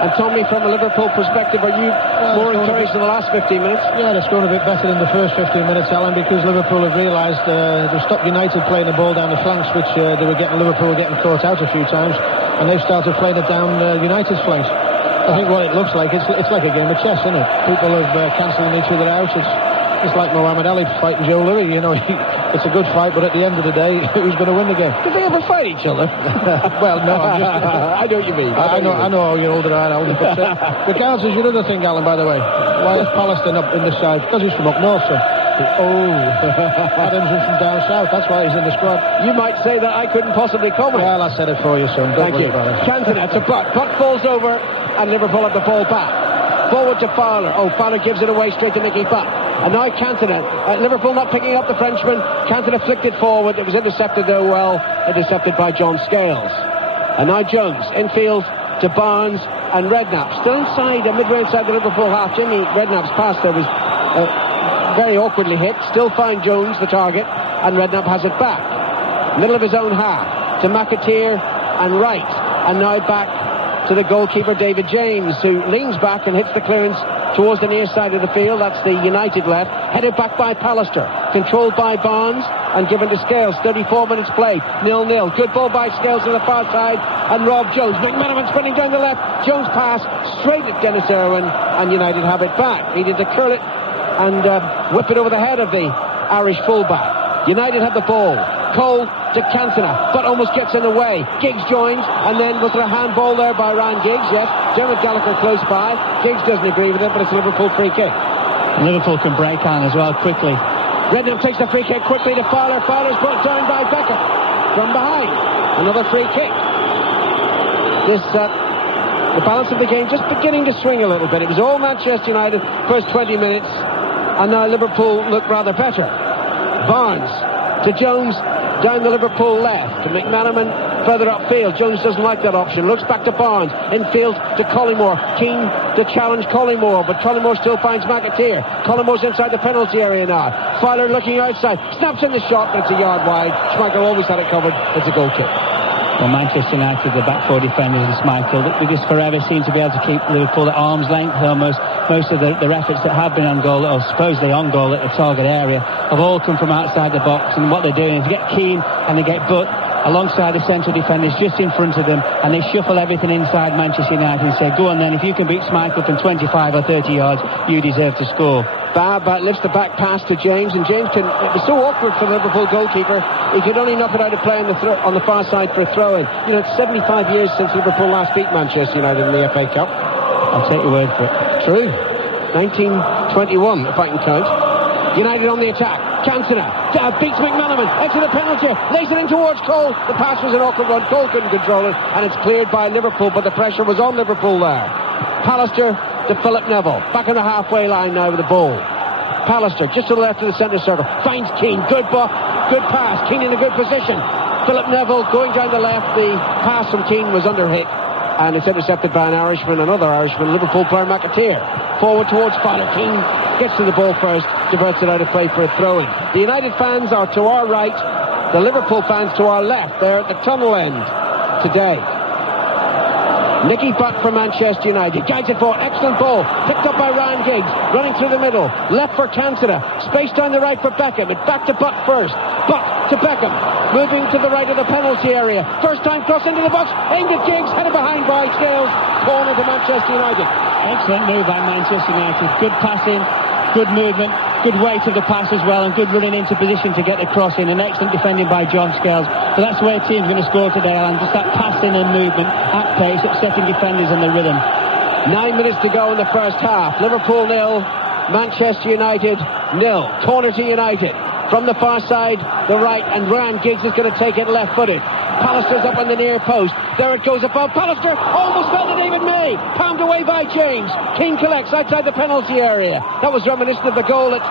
And Tommy, from a Liverpool perspective, are you more encouraged in the last 15 minutes? Yeah, it's going a bit better than the first 15 minutes, Alan, because Liverpool have realised they've stopped United playing the ball down the flanks, which Liverpool were getting caught out a few times, and they've started playing it down United's flanks. I think what it looks like, it's like a game of chess, isn't it? People have cancelling each other out. It's like Muhammad Ali fighting Joe Louis, you know. It's a good fight, but at the end of the day, who's going to win the game? Did they ever fight each other? Well, no, I'm just... I know what you mean. I know how you're older, but regards is your other thing, Alan, by the way. Why is Palestine up in this side? Because he's from up north, son. Adams is from down south. That's why he's in the squad. You might say that I couldn't possibly comment. Well, I said it for you, son. Thank you. Cantona to Butt. Butt falls over, and Liverpool have the ball back. Forward to Fowler. Fowler gives it away straight to Mickey Butt. And now Cantona. Liverpool not picking up the Frenchman. Cantona flicked it forward. It was intercepted, though, intercepted by John Scales. And now Jones, infield to Barnes and Redknapp. Still inside, midway inside the Liverpool half. Jimmy Redknapp's pass there was very awkwardly hit. Still find Jones, the target, and Redknapp has it back. Middle of his own half to McAteer and Wright. And now back to the goalkeeper David James, who leans back and hits the clearance towards the near side of the field. That's the United left. Headed back by Pallister. Controlled by Barnes and given to Scales. 34 minutes played. 0-0. Good ball by Scales on the far side. And Rob Jones. McManaman spinning down the left. Jones pass straight at Dennis Irwin, and United have it back. Needed to curl it and whip it over the head of the Irish fullback. United have the ball. Cole to Cantona, but almost gets in the way. Giggs joins, and then was there a handball there by Ryan Giggs? Yes. Dermot Gallagher close by. Giggs doesn't agree with it, but it's a Liverpool free kick. Liverpool can break on as well quickly. Redknapp takes the free kick quickly to Fowler. Fowler's brought down by Becker from behind. Another free kick. The balance of the game just beginning to swing a little bit. It was all Manchester United first 20 minutes, and now Liverpool look rather better. Barnes to Jones down the Liverpool left to McManaman further upfield. Jones doesn't like that option. Looks back to Barnes. Infield to Collymore. Keen to challenge Collymore, but Collymore still finds McAteer. Collymore's inside the penalty area now. Fowler looking outside. Snaps in the shot, but it's a yard wide. Schmeichel always had it covered. It's a goal kick. Well, Manchester United, the back four defenders and Schmeichel, we just forever seem to be able to keep Liverpool at arm's length almost. Most of their efforts that have been on goal, or supposedly on goal at the target area, have all come from outside the box. And what they're doing is get Keane and they get Butt alongside the central defenders just in front of them, and they shuffle everything inside Manchester United and say, go on then, if you can beat Schmeichel from 25 or 30 yards, you deserve to score. Babb lifts the back pass to James, and James it was so awkward for the Liverpool goalkeeper, he could only knock it out of play on the far side for a throw-in. You know, it's 75 years since Liverpool last beat Manchester United in the FA Cup. I'll take your word for it. True. 1921, if I can count. United on the attack. Cantona beats McManaman, edge of the penalty, lays it in towards Cole. The pass was an awkward one. Cole couldn't control it, and it's cleared by Liverpool, but the pressure was on Liverpool there. Pallister to Philip Neville, back on the halfway line now with the ball. Pallister just to the left of the centre circle, finds Keane, good pass, Keane in a good position. Philip Neville going down the left, the pass from Keane was under hit, and it's intercepted by another Irishman, Liverpool player McAteer. Forward towards Fowler. Keane gets to the ball first, diverts it out of play for a throw-in. The United fans are to our right, the Liverpool fans to our left. They're at the tunnel end today. Nicky Butt for Manchester United, guides it forward, excellent ball, picked up by Ryan Giggs, running through the middle, left for Cantona, space down the right for Beckham, it's back to Butt first, Butt to Beckham, moving to the right of the penalty area, first time cross into the box, aimed at Giggs, headed behind by Scales, corner to Manchester United. Excellent move by Manchester United, good passing, good movement, good weight of the pass as well, and good running into position to get the cross in, and excellent defending by John Scales. But that's the way a team's going to score today, Alan, just that passing and movement at pace, upsetting defenders in the rhythm. 9 minutes to go in the first half. Liverpool 0, Manchester United 0. Corner to United. From the far side, the right, and Ryan Giggs is going to take it left-footed. Pallister's up on the near post. There it goes above. Pallister almost fell to David May. Palmed away by James. Keane collects outside the penalty area. That was reminiscent of the goal at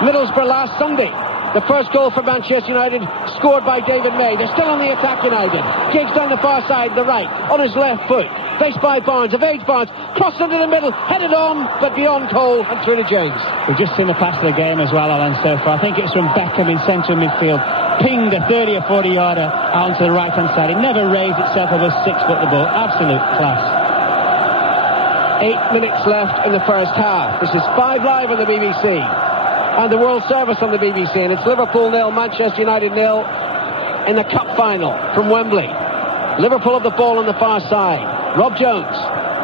Middlesbrough last Sunday. The first goal for Manchester United, scored by David May. They're still on the attack, United. Giggs down the far side, the right, on his left foot. Faced by Barnes, evades Barnes, crossed into the middle, headed on, but beyond Cole and through to James. We've just seen the pass of the game as well, Alan, so far. I think it's from Beckham in centre midfield. Pinged a 30 or 40 yarder out onto the right-hand side. It never raised itself above 6 foot, the ball. Absolute class. 8 minutes left in the first half. This is 5 Live on the BBC. And the World Service on the BBC, and it's Liverpool 0, Manchester United 0 in the Cup final from Wembley. Liverpool have the ball on the far side. Rob Jones,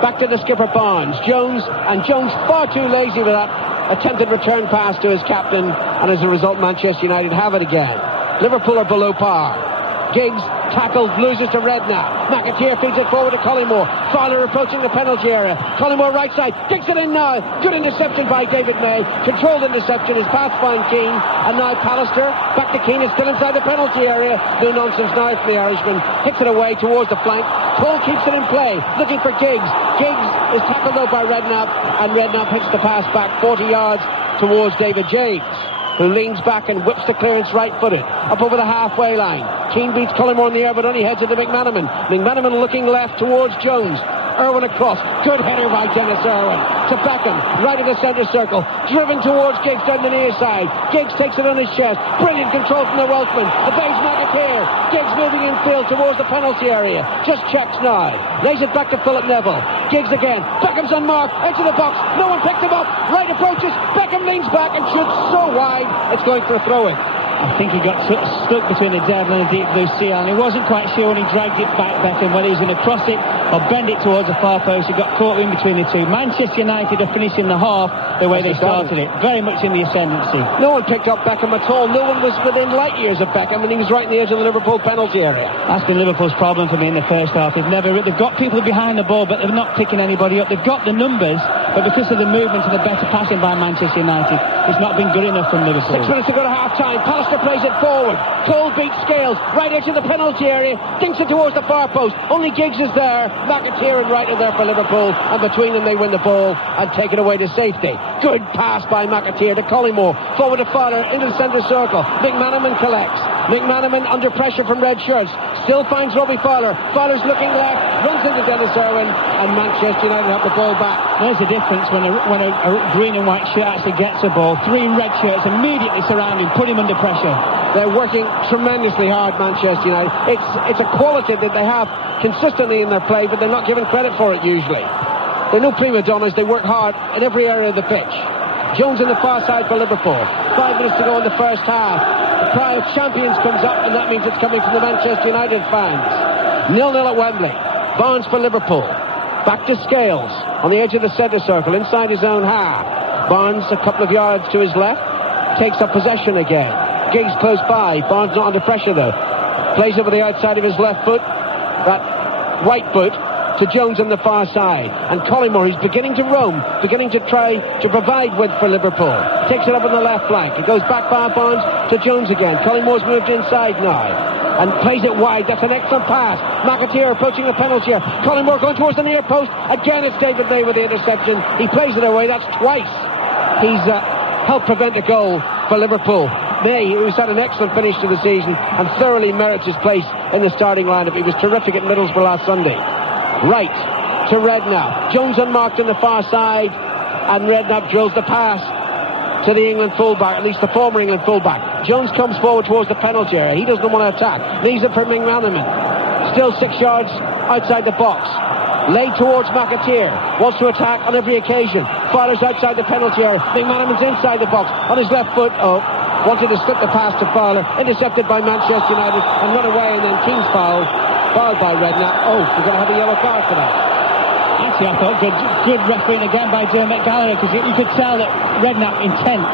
back to the skipper Barnes. Jones far too lazy with that attempted return pass to his captain, and as a result Manchester United have it again. Liverpool are below par. Giggs tackled, loses to Redknapp. McAteer feeds it forward to Collymore. Fowler approaching the penalty area. Collymore right side, kicks it in now. Good interception by David May. Controlled interception is passed by Keane. And now Pallister, back to Keane, is still inside the penalty area. No nonsense now from the Irishman. Hits it away towards the flank. Cole keeps it in play, looking for Giggs. Giggs is tackled though by Redknapp, and Redknapp hits the pass back 40 yards towards David James, who leans back and whips the clearance right-footed, up over the halfway line. Keane beats Collymore in the air, but only heads it to McManaman. McManaman looking left towards Jones. Irwin across. Good header by Dennis Irwin. To Beckham, right of the centre circle. Driven towards Giggs down the near side. Giggs takes it on his chest. Brilliant control from the Welshman. The base McAteer. Giggs moving infield towards the penalty area. Just checks now. Lays it back to Philip Neville. Giggs again. Beckham's unmarked. Into the box. No one picked him up. Right approaches. Beckham leans back and shoots so wide. It's going for a throw-in. I think he got stuck between the devil and the deep blue sea, and he wasn't quite sure when he dragged it back, Beckham, whether he was going to cross it or bend it towards the far post. He got caught in between the two. Manchester United are finishing the half the way they started it, very much in the ascendancy. No one picked up Beckham at all. No one was within light years of Beckham, and he was right in the edge of the Liverpool penalty area. That's been Liverpool's problem for me in the first half. They've got people behind the ball, but they're not picking anybody up. They've got the numbers, but because of the movement and the better passing by Manchester United, it's not been good enough from Liverpool. 6 minutes to go to half-time. Pallister plays it forward. Cole beats Scales, right edge of the penalty area, dinks it towards the far post. Only Giggs is there. McAteer and Wright are there for Liverpool, and between them they win the ball and take it away to safety. Good pass by McAteer to Collymore, forward to Fowler into the centre circle. McManaman collects. McManaman under pressure from red shirts, still finds Robbie Fowler. Fowler's looking left, runs into Dennis Irwin, and Manchester United have the ball back. There's a difference when a green and white shirt actually gets a ball. 3 red shirts immediately surround him, put him under pressure. They're working tremendously hard, Manchester United. It's a quality that they have consistently in their play, but they're not given credit for it usually. They're no prima donnas. They work hard in every area of the pitch. Jones on the far side for Liverpool. 5 minutes to go in the first half. The cry of champions comes up, and that means it's coming from the Manchester United fans. 0-0 at Wembley. Barnes for Liverpool. Back to Scales on the edge of the centre circle, inside his own half. Barnes a couple of yards to his left. Takes up possession again. Giggs close by. Barnes not under pressure though. Plays over the outside of his left foot. That right foot to Jones on the far side. And Collymore, he's beginning to roam, beginning to try to provide width for Liverpool. Takes it up on the left flank. It goes back by Barnes to Jones again. Collymore's moved inside now and plays it wide. That's an excellent pass. McAteer approaching the penalty here. Collymore going towards the near post. Again, it's David May with the interception. He plays it away. That's twice. He's helped prevent a goal for Liverpool. May, who's had an excellent finish to the season and thoroughly merits his place in the starting lineup. He was terrific at Middlesbrough last Sunday. Right to Redknapp. Jones unmarked on the far side, and Redknapp drills the pass to the England fullback, at least the former England fullback. Jones comes forward towards the penalty area. He doesn't want to attack. Leaves it for McManaman. Still 6 yards outside the box. Laid towards McAteer. Wants to attack on every occasion. Fowler's outside the penalty area. McManaman's inside the box. On his left foot. Wanted to slip the pass to Fowler. Intercepted by Manchester United and run away, and then Keane's fouled by Redknapp. We're going to have a yellow card for that. Actually, I thought good refereeing again by Dermot Gallagher, because you could tell that Redknapp intent.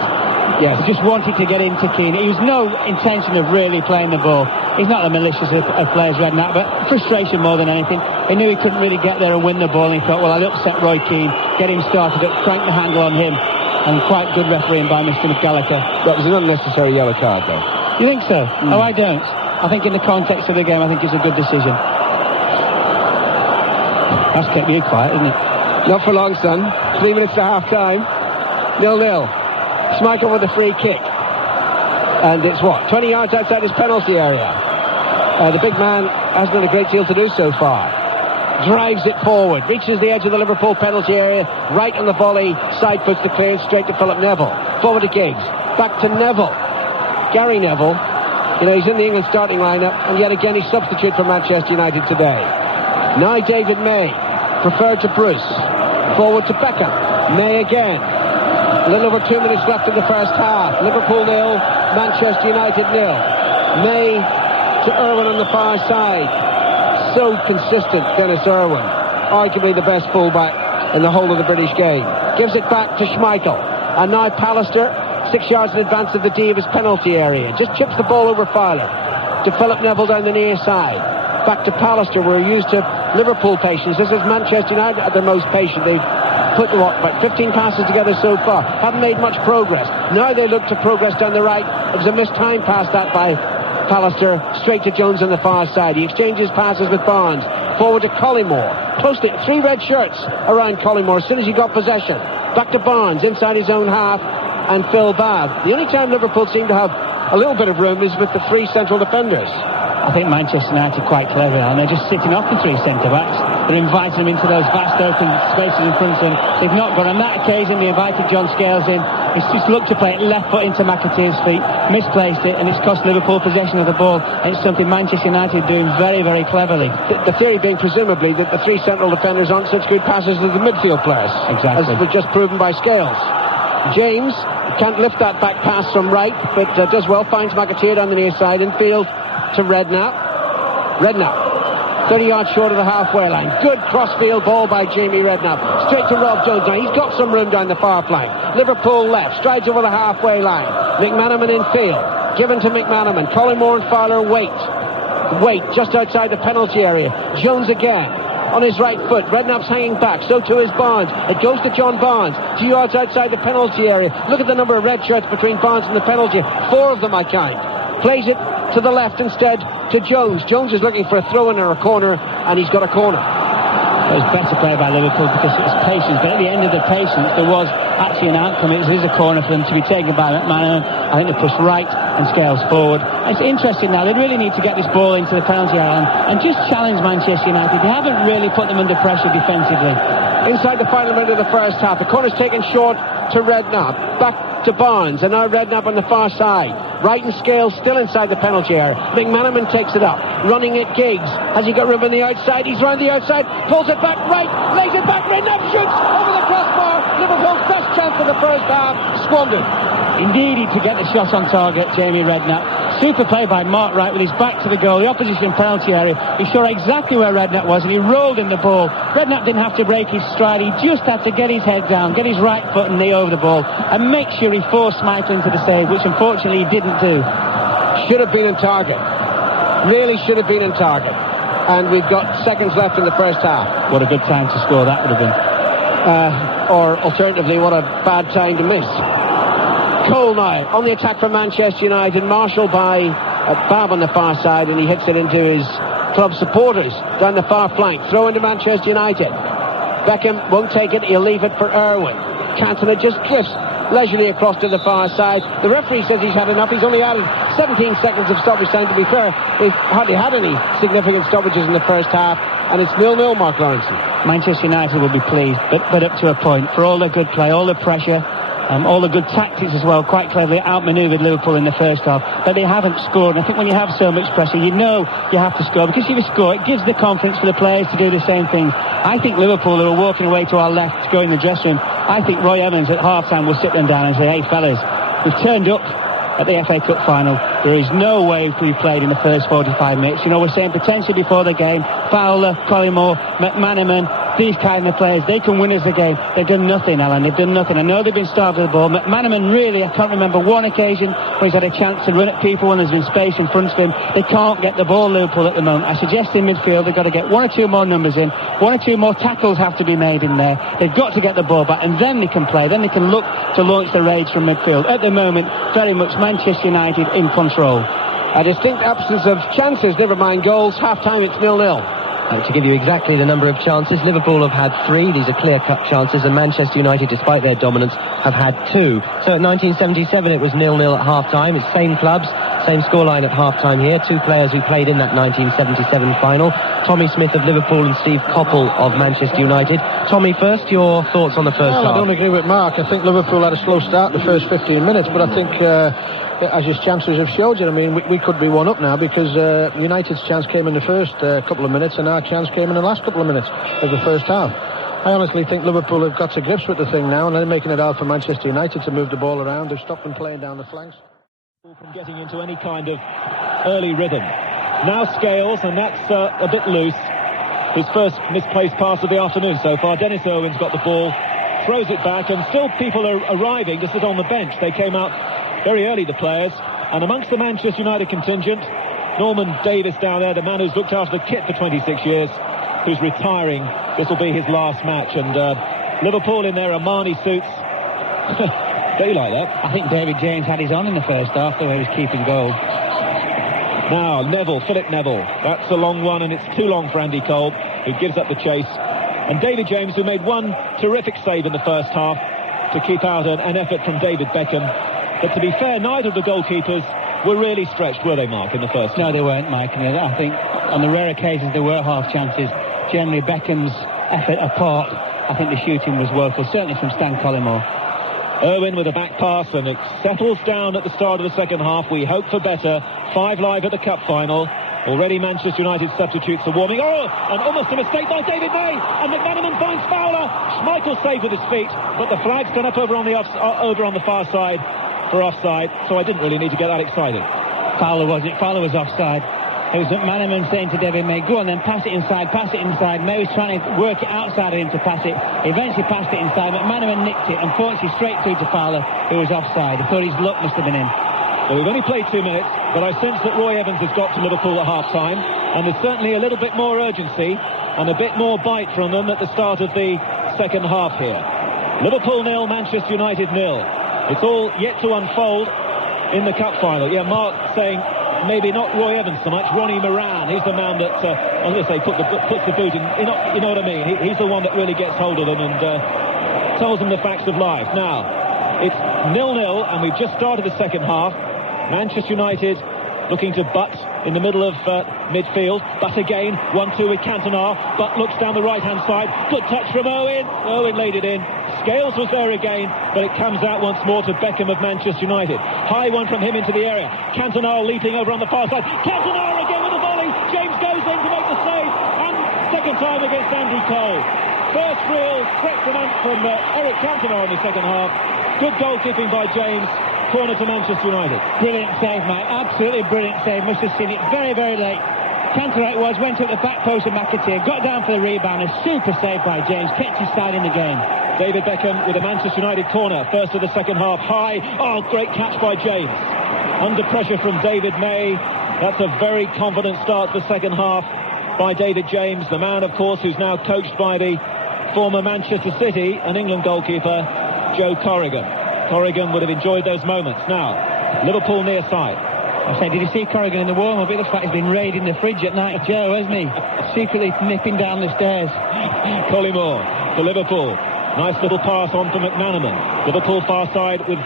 Yes. He just wanted to get into Keane. He was no intention of really playing the ball. He's not the malicious of players, Redknapp, but frustration more than anything. He knew he couldn't really get there and win the ball, and he thought, well, I'll upset Roy Keane, get him started up, crank the handle on him. And quite good refereeing by Mr. Gallagher. That was an unnecessary yellow card, though. You think so? Oh, I don't. I think in the context of the game, I think it's a good decision. That's kept you quiet, isn't it? Not for long, son. 3 minutes to half-time. 0-0. Schmeichel with a free kick. And it's 20 yards outside his penalty area. The big man hasn't done a great deal to do so far. Drives it forward, reaches the edge of the Liverpool penalty area, right on the volley, side puts the clearance straight to Philip Neville. Forward to Giggs, back to Neville. Gary Neville, he's in the England starting lineup, and yet again he's substitute for Manchester United today. Now David May, preferred to Bruce. Forward to Beckham. May again. A little over 2 minutes left in the first half. Liverpool 0, Manchester United 0. May to Irwin on the far side. So consistent, Dennis Irwin, arguably the best fullback in the whole of the British game. Gives it back to Schmeichel, and now Pallister, 6 yards in advance of the D of his penalty area, just chips the ball over Fowler to Philip Neville down the near side. Back to Pallister. We're used to Liverpool patience. This is Manchester United at their most patient. They've put about 15 passes together so far, haven't made much progress. Now they look to progress down the right. It was a missed time pass that by Pallister, straight to Jones on the far side. He exchanges passes with Barnes. Forward to Collymore. Close to 3 red shirts around Collymore as soon as he got possession. Back to Barnes, inside his own half, and Phil Babb. The only time Liverpool seem to have a little bit of room is with the 3 central defenders. I think Manchester United are quite clever now, and they're just sitting off the 3 centre-backs. They're inviting them into those vast open spaces in front of them. They've not gone. On that occasion, they invited John Scales in. He's just looked to play it left foot into McAteer's feet, misplaced it, and it's cost Liverpool possession of the ball. And it's something Manchester United are doing very, very cleverly. The theory being presumably that the 3 central defenders aren't such good passers as the midfield players. Exactly. As was just proven by Scales. James can't lift that back pass from right, but does well, finds McAteer down the near side, infield to Redknapp. 30 yards short of the halfway line. Good crossfield ball by Jamie Redknapp. Straight to Rob Jones. Now he's got some room down the far flank. Liverpool left. Strides over the halfway line. McManaman in field. Given to McManaman. Collymore and Fowler wait just outside the penalty area. Jones again on his right foot. Redknapp's hanging back. So too is Barnes. It goes to John Barnes. 2 yards outside the penalty area. Look at the number of red shirts between Barnes and the penalty. 4 of them, I count. Plays it to the left instead to Jones. Jones is looking for a throw-in or a corner, and he's got a corner. It was better play by Liverpool because it was patience, but at the end of the patience there was actually an outcome. It was a corner for them to be taken by McManaman. I think they pushed right and Scales forward. And it's interesting now, they really need to get this ball into the penalty area and just challenge Manchester United. They haven't really put them under pressure defensively. Inside the final minute of the first half, the corner's taken short to Redknapp. Back to Barnes, and now Redknapp on the far side. Wright and Scales still inside the penalty area. McManaman takes it up, running at Giggs. Has he got room on the outside? He's round the outside, pulls it back right, lays it back. Redknapp shoots over the crossbar. Liverpool's best chance of the first half squandered. Indeed, to get the shot on target, Jamie Redknapp. Super play by Mark Wright with his back to the goal, the opposition penalty area. He saw exactly where Redknapp was and he rolled in the ball. Redknapp didn't have to break his stride, he just had to get his head down, get his right foot and knee over the ball and make sure he forced Schmeichel into the save, which unfortunately he didn't do. Should have been in target. Really should have been in target. and we've got seconds left in the first half. What a good time to score that would have been. Or alternatively, what a bad time to miss. Cole now on the attack for Manchester United, marshalled by Bab on the far side, and he hits it into his club supporters down the far flank. Throw into Manchester United. Beckham won't take it, he'll leave it for Irwin. Cantona just drifts leisurely across to the far side. The referee says he's had enough. He's only added 17 seconds of stoppage time. To be fair, they've hardly had any significant stoppages in the first half, and it's 0-0, Mark Lawrenson. Manchester United will be pleased, but up to a point. For all the good play, all the pressure, all the good tactics as well, quite cleverly outmanoeuvred Liverpool in the first half, but they haven't scored. And I think when you have so much pressure, you know you have to score, because if you score, it gives the confidence for the players to do the same thing. I think Liverpool, who are walking away to our left to go in the dressing room, I think Roy Evans at half-time will sit them down and say, hey fellas, we've turned up at the FA Cup final. There is no way we played in the first 45 minutes. You know, we're saying potentially before the game, Fowler, Collymore, McManaman, these kind of players, they can win us the game. They've done nothing, Alan. They've done nothing. I know they've been starved of the ball. McManaman, really, I can't remember one occasion where he's had a chance to run at people when there's been space in front of him. They can't get the ball, Liverpool, at the moment. I suggest in midfield they've got to get one or two more numbers in. One or two more tackles have to be made in there. They've got to get the ball back, and then they can play. Then they can look to launch the raids from midfield. At the moment, very much Manchester United in control. A distinct absence of chances, never mind goals. Half-time, it's 0-0. To give you exactly the number of chances, Liverpool have had 3. These are clear-cut chances, and Manchester United, despite their dominance, have had 2. So at 1977, it was 0-0 at half-time. It's same clubs, same scoreline at half-time here. 2 players who played in that 1977 final, Tommy Smith of Liverpool and Steve Coppell of Manchester United. Tommy, first, your thoughts on the first half? I don't agree with Mark. I think Liverpool had a slow start the first 15 minutes, but I think as his chances have showed you, I mean, we could be one up now, because United's chance came in the first couple of minutes, and our chance came in the last couple of minutes of the first half. I honestly think Liverpool have got to grips with the thing now, and they're making it hard for Manchester United to move the ball around. They've stopped them playing down the flanks. From getting into any kind of early rhythm. Now Scales, and that's a bit loose. His first misplaced pass of the afternoon so far. Dennis Irwin's got the ball, throws it back, and still people are arriving to sit on the bench. They came out very early, the players, and amongst the Manchester United contingent, Norman Davis down there, the man who's looked after the kit for 26 years, who's retiring. This will be his last match, and Liverpool in their Armani suits. Don't you like that? I think David James had his on in the first half, the way he was keeping goal. Now Neville, Philip Neville, that's a long one, and it's too long for Andy Cole, who gives up the chase. And David James, who made one terrific save in the first half to keep out an effort from David Beckham. But to be fair, neither of the goalkeepers were really stretched, were they, Mark, in the first half? No, they weren't, Mike. And I think on the rare occasions there were half chances. Generally, Beckham's effort apart, I think the shooting was woeful, certainly from Stan Collymore. Irwin with a back pass, and it settles down at the start of the second half. We hope for better. 5 live at the Cup final. Already Manchester United substitutes are warming. Oh, and almost a mistake by David May. And McManaman finds Fowler. Schmeichel saved with his feet, but the flag's gone up over on the far side for offside, so I didn't really need to get that excited. Fowler wasn't. Fowler was offside. It was McManaman saying to David May, go on then, pass it inside, pass it inside. May was trying to work it outside of him to pass it. He eventually passed it inside. McManaman nicked it, unfortunately straight through to Fowler, who was offside. I thought his luck must have been in. Well, we've only played 2 minutes, but I sense that Roy Evans has got to Liverpool at half-time, and there's certainly a little bit more urgency and a bit more bite from them at the start of the second half here. Liverpool 0, Manchester United 0. It's all yet to unfold in the Cup final. Yeah, Mark saying maybe not Roy Evans so much, Ronnie Moran. He's the man that, I was going to say, puts the boot in. You know what I mean? He's the one that really gets hold of them and tells them the facts of life. Now, it's 0-0, and we've just started the second half. Manchester United looking to Butt in the middle of midfield. Butt again, 1-2 with Cantona. Butt looks down the right-hand side. Good touch from Owen. Owen laid it in. Scales was there again, but it comes out once more to Beckham of Manchester United. High one from him into the area. Cantona leaping over on the far side. Cantona again with a volley. James goes in to make the save, and second time against Andy Cole. First real threat from Eric Cantona in the second half. Good goalkeeping by James. Corner to Manchester United. Brilliant save, Mike. Absolutely brilliant save. Must have seen it very, very late. Cantona it was, went to the back post of McAteer, got down for the rebound. A super save by James. Kept his side in the game. David Beckham with a Manchester United corner. First of the second half. High. Oh, great catch by James. Under pressure from David May. That's a very confident start to the second half. by David James, the man, of course, who's now coached by the former Manchester City and England goalkeeper, Joe Corrigan. Corrigan would have enjoyed those moments. Now, Liverpool near side. I said, did you see Corrigan in the warm-up? It looks like he's been raiding the fridge at night, Joe, hasn't he? Secretly nipping down the stairs. Collymore for Liverpool. Nice little pass on for McManaman. Liverpool far side with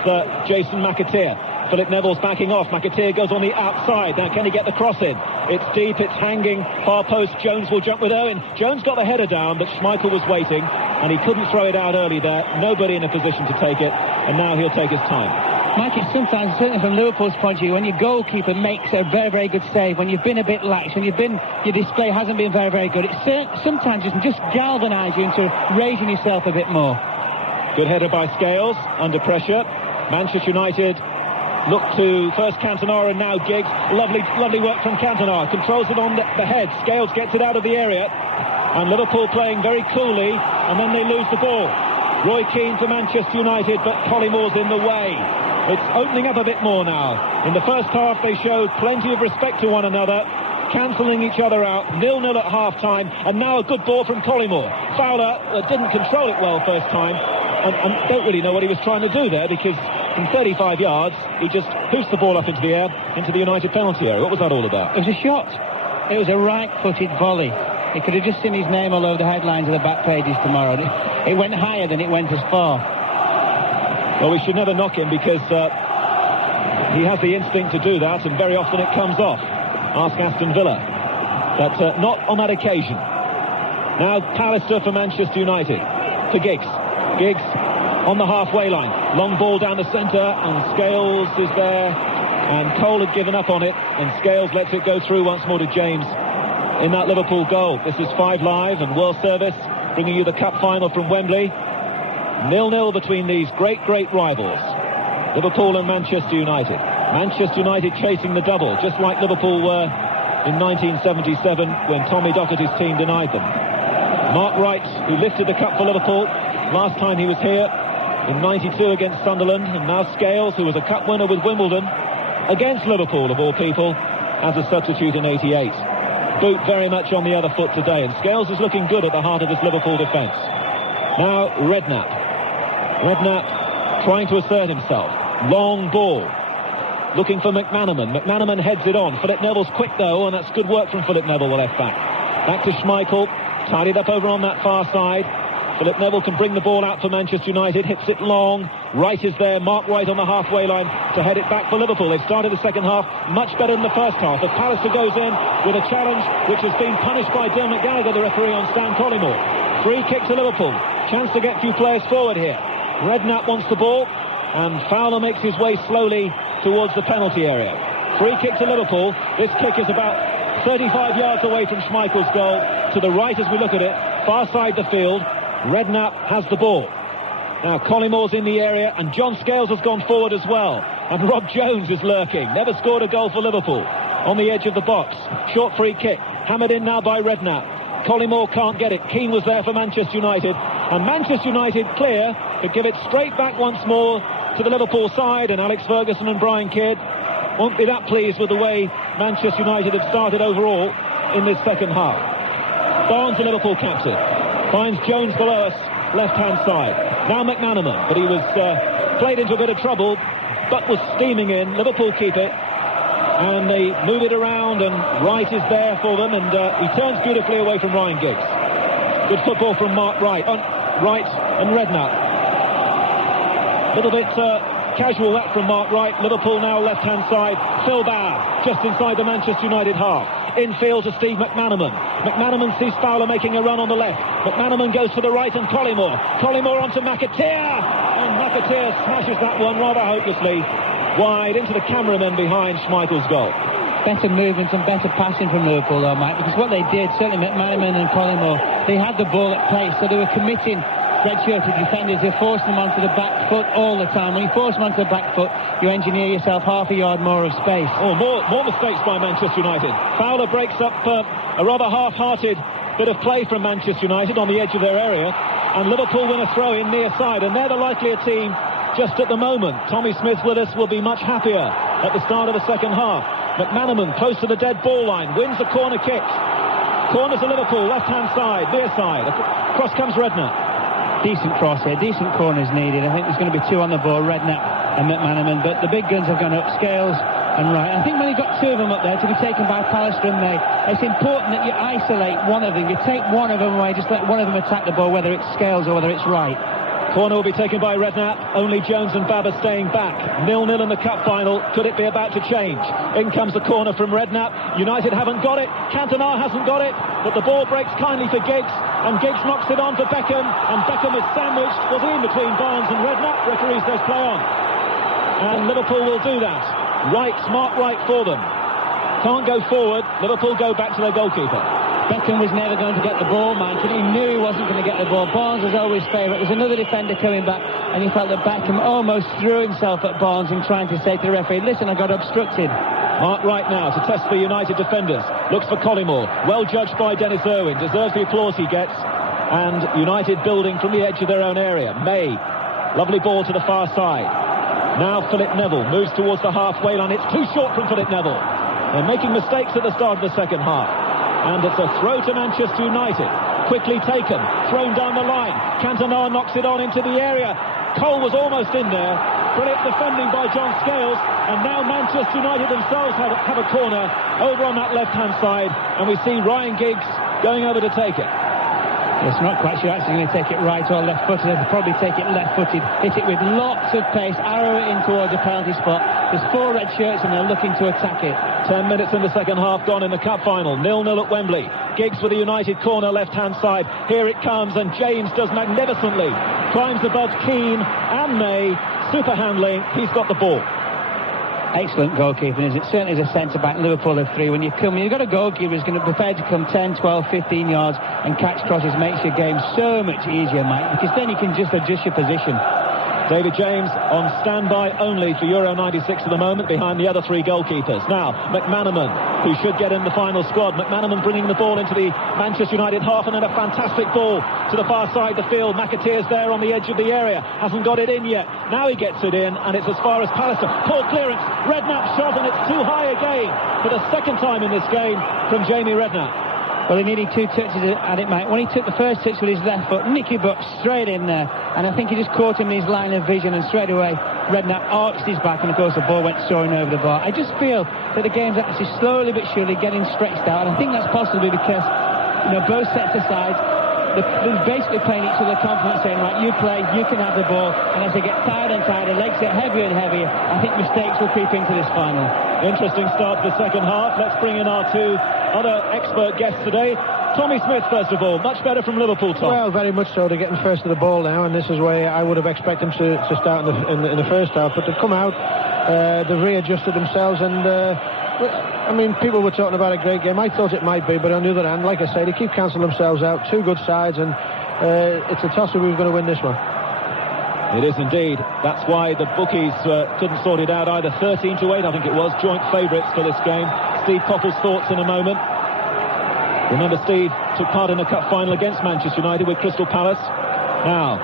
Jason McAteer. Philip Neville's backing off. McAteer goes on the outside. Now, can he get the cross in? It's deep, it's hanging. Far post, Jones will jump with Owen. Jones got the header down, but Schmeichel was waiting, and he couldn't throw it out early there. Nobody in a position to take it, and now he'll take his time. Mike, it's sometimes, certainly from Liverpool's point of view, when your goalkeeper makes a very, very good save, when you've been a bit lax, when your display hasn't been very, very good, it sometimes just galvanise you into raising yourself a bit more. Good header by Scales, under pressure. Manchester United look to first Cantona and now Giggs. Lovely work from Cantona. Controls it on the head. Scales gets it out of the area. And Liverpool playing very coolly, and then they lose the ball. Roy Keane for Manchester United, but Collymore's in the way. It's opening up a bit more now. In the first half, they showed plenty of respect to one another, cancelling each other out. 0-0 at half-time, and now a good ball from Collymore. Fowler didn't control it well first time, and don't really know what he was trying to do there, because from 35 yards, he just hoofs the ball up into the air, into the United penalty area. What was that all about? It was a shot. It was a right-footed volley. He could have just seen his name all over the headlines of the back pages tomorrow. It went higher than it went as far. Well, we should never knock him, because he has the instinct to do that, and very often it comes off. Ask Aston Villa. But not on that occasion. Now Pallister for Manchester United. To Giggs. Giggs on the halfway line. Long ball down the centre, and Scales is there. And Cole had given up on it, and Scales lets it go through once more to James in that Liverpool goal. This is 5 Live and World Service, bringing you the cup final from Wembley. 0-0 between these great rivals, Liverpool and Manchester United. Manchester United chasing the double, just like Liverpool were in 1977 when Tommy Docherty's team denied them. Mark Wright, who lifted the cup for Liverpool last time he was here in 92 against Sunderland, and now Scales, who was a cup winner with Wimbledon against Liverpool, of all people, as a substitute in 88. Boot very much on the other foot today, and Scales is looking good at the heart of this Liverpool defence. Now Redknapp trying to assert himself. Long ball. Looking for McManaman. McManaman heads it on. Philip Neville's quick though, and that's good work from Philip Neville, the left back. Back to Schmeichel. Tidied up over on that far side. Philip Neville can bring the ball out for Manchester United. Hits it long. Wright is there. Mark Wright on the halfway line to head it back for Liverpool. They've started the second half much better than the first half. As Pallister goes in with a challenge which has been punished by Dermot Gallagher, the referee, on Stan Collymore. Free kick to Liverpool. Chance to get a few players forward here. Redknapp wants the ball, and Fowler makes his way slowly towards the penalty area. Free kick to Liverpool. This kick is about 35 yards away from Schmeichel's goal. To the right as we look at it, far side the field. Redknapp has the ball. Now Collymore's in the area, and John Scales has gone forward as well. And Rob Jones is lurking. Never scored a goal for Liverpool. On the edge of the box. Short free kick. Hammered in now by Redknapp. Collymore can't get it. Keane was there for Manchester United. And Manchester United clear to give it straight back once more to the Liverpool side. And Alex Ferguson and Brian Kidd won't be that pleased with the way Manchester United have started overall in this second half. Barnes, the Liverpool captain, finds Jones below us, left-hand side. Now McManaman, but he was played into a bit of trouble. Butt was steaming in. Liverpool keep it. And they move it around, and Wright is there for them, and he turns beautifully away from Ryan Giggs. Good football from Mark Wright. Wright and Redknapp. Little bit casual that from Mark Wright. Liverpool now left-hand side. Phil Bauer just inside the Manchester United half. Infield to Steve McManaman. McManaman sees Fowler making a run on the left. McManaman goes to the right, and Collymore onto McAteer, and McAteer smashes that one rather hopelessly wide into the cameraman behind Schmeichel's goal. Better movement and better passing from Liverpool though, Mike, because what they did, certainly McManaman and Collymore, they had the ball at pace, so they were committing red-shirted defenders. They're forcing them onto the back foot all the time. When you force them onto the back foot, you engineer yourself half a yard more of space. Oh, more mistakes by Manchester United. Fowler breaks up a rather half-hearted bit of play from Manchester United on the edge of their area, and Liverpool win a throw-in near side, and they're the likelier team just at the moment. Tommy Smith with us will be much happier at the start of the second half. McManaman close to the dead ball line, wins the corner kick. Corner to Liverpool, left-hand side, near side. Across comes Redknapp. Decent cross here, decent corners needed. I think there's going to be two on the ball, Redknapp and McManaman, but the big guns have gone up, Scales and Wright. I think when he got two of them up there to be taken by Pallister and May, it's important that you isolate one of them. You take one of them away, just let one of them attack the ball, whether it's Scales or whether it's Wright. Corner will be taken by Redknapp. Only Jones and Babba staying back. 0-0 in the cup final. Could it be about to change? In comes the corner from Redknapp. United haven't got it. Cantona hasn't got it. But the ball breaks kindly for Giggs. And Giggs knocks it on for Beckham. And Beckham is sandwiched. Was in between Barnes and Redknapp. Referee says play on. And Liverpool will do that. Right, smart right for them. Can't go forward. Liverpool go back to their goalkeeper. Beckham was never going to get the ball, man. He knew he wasn't going to get the ball. Barnes was always favourite. There's another defender coming back, and he felt that Beckham almost threw himself at Barnes in trying to say to the referee, listen, I got obstructed. Mark Wright now to test for United defenders. Looks for Collymore. Well judged by Dennis Irwin. Deserves the applause he gets. And United building from the edge of their own area. May. Lovely ball to the far side. Now Philip Neville moves towards the halfway line. It's too short from Philip Neville. They're making mistakes at the start of the second half. And it's a throw to Manchester United. Quickly taken, thrown down the line. Cantona knocks it on into the area. Cole was almost in there. Brilliant defending by John Scales. And now Manchester United themselves have a corner over on that left-hand side. And we see Ryan Giggs going over to take it. It's not quite sure actually going to take it right or left-footed. They'll probably take it left-footed. Hit it with lots of pace, arrow it in towards the penalty spot. There's 4 red shirts and they're looking to attack it. 10 minutes in the second half gone in the cup final. 0-0 at Wembley. Giggs with a United corner left-hand side. Here it comes and James does magnificently. Climbs above Keane and May. Super handling. He's got the ball. Excellent goalkeeping, is it? Certainly as a centre-back, Liverpool have 3. When you've got a goalkeeper who's going to be prepared to come 10, 12, 15 yards and catch crosses, makes your game so much easier, Mike, because then you can just adjust your position. David James on standby only for Euro 96 at the moment, behind the other 3 goalkeepers. Now, McManaman, who should get in the final squad. McManaman bringing the ball into the Manchester United half, and then a fantastic ball to the far side of the field. McAteer's there on the edge of the area. Hasn't got it in yet. Now he gets it in, and it's as far as Pallister. Poor clearance. Redknapp shot, and it's too high again for the second time in this game from Jamie Redknapp. Well, he needed 2 touches at it, Mike. When he took the first touch with his left foot, Nicky Butt straight in there. And I think he just caught him in his line of vision, and straight away, Redknapp arched his back, and of course the ball went soaring over the bar. I just feel that the game's actually slowly but surely getting stretched out, and I think that's possibly because, both sets of sides, they're basically playing each other confidence, saying, right, you play, you can have the ball, and as they get tired and tired, legs get heavier and heavier, I think mistakes will creep into this final. Interesting start to the second half. Let's bring in our 2 other expert guests today. Tommy Smith, first of all, much better from Liverpool, Tom. Well, very much so. They're getting first to the ball now, and this is where I would have expected them to start in the first half, but to come out, they've readjusted themselves, and people were talking about a great game. I thought it might be, but on the other hand, like I say, they keep cancelling themselves out. 2 good sides, and it's a toss-up who's going to win this one. It is indeed. That's why the bookies couldn't sort it out either. 13-8, I think it was, joint favourites for this game. Steve Coppell's thoughts in a moment. Remember, Steve took part in a cup final against Manchester United with Crystal Palace. Now,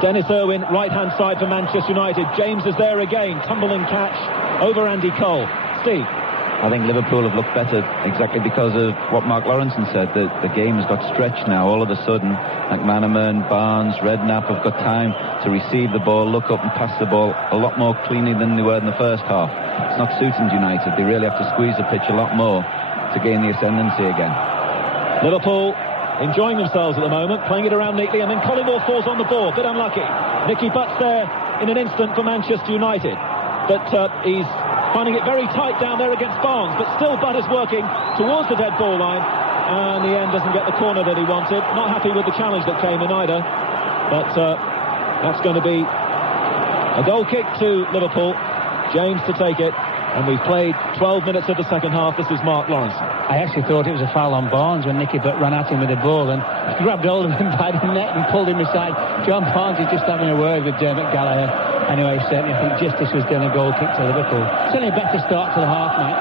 Dennis Irwin, right-hand side for Manchester United. James is there again. Tumble and catch over Andy Cole. Steve. I think Liverpool have looked better exactly because of what Mark Lawrenson said, that the game has got stretched now. All of a sudden, McManaman, Barnes, Redknapp have got time to receive the ball, look up and pass the ball a lot more cleanly than they were in the first half. It's not suiting United. They really have to squeeze the pitch a lot more to gain the ascendancy again. Liverpool enjoying themselves at the moment, playing it around neatly, and then Collymore falls on the ball. Bit unlucky. Nicky Butt's there in an instant for Manchester United. But he's finding it very tight down there against Barnes, but still Butt is working towards the dead ball line, and in the end doesn't get the corner that he wanted. Not happy with the challenge that came in either, but that's going to be a goal kick to Liverpool. James to take it, and we've played 12 minutes of the second half. This is Mark Lawrenson. I actually thought it was a foul on Barnes when Nicky Butt ran at him with the ball and grabbed hold of him by the neck and pulled him aside. John Barnes is just having a word with Dermot Gallagher. Anyway, certainly I think justice was done, a goal kick to Liverpool. Certainly a better start to the half, mate.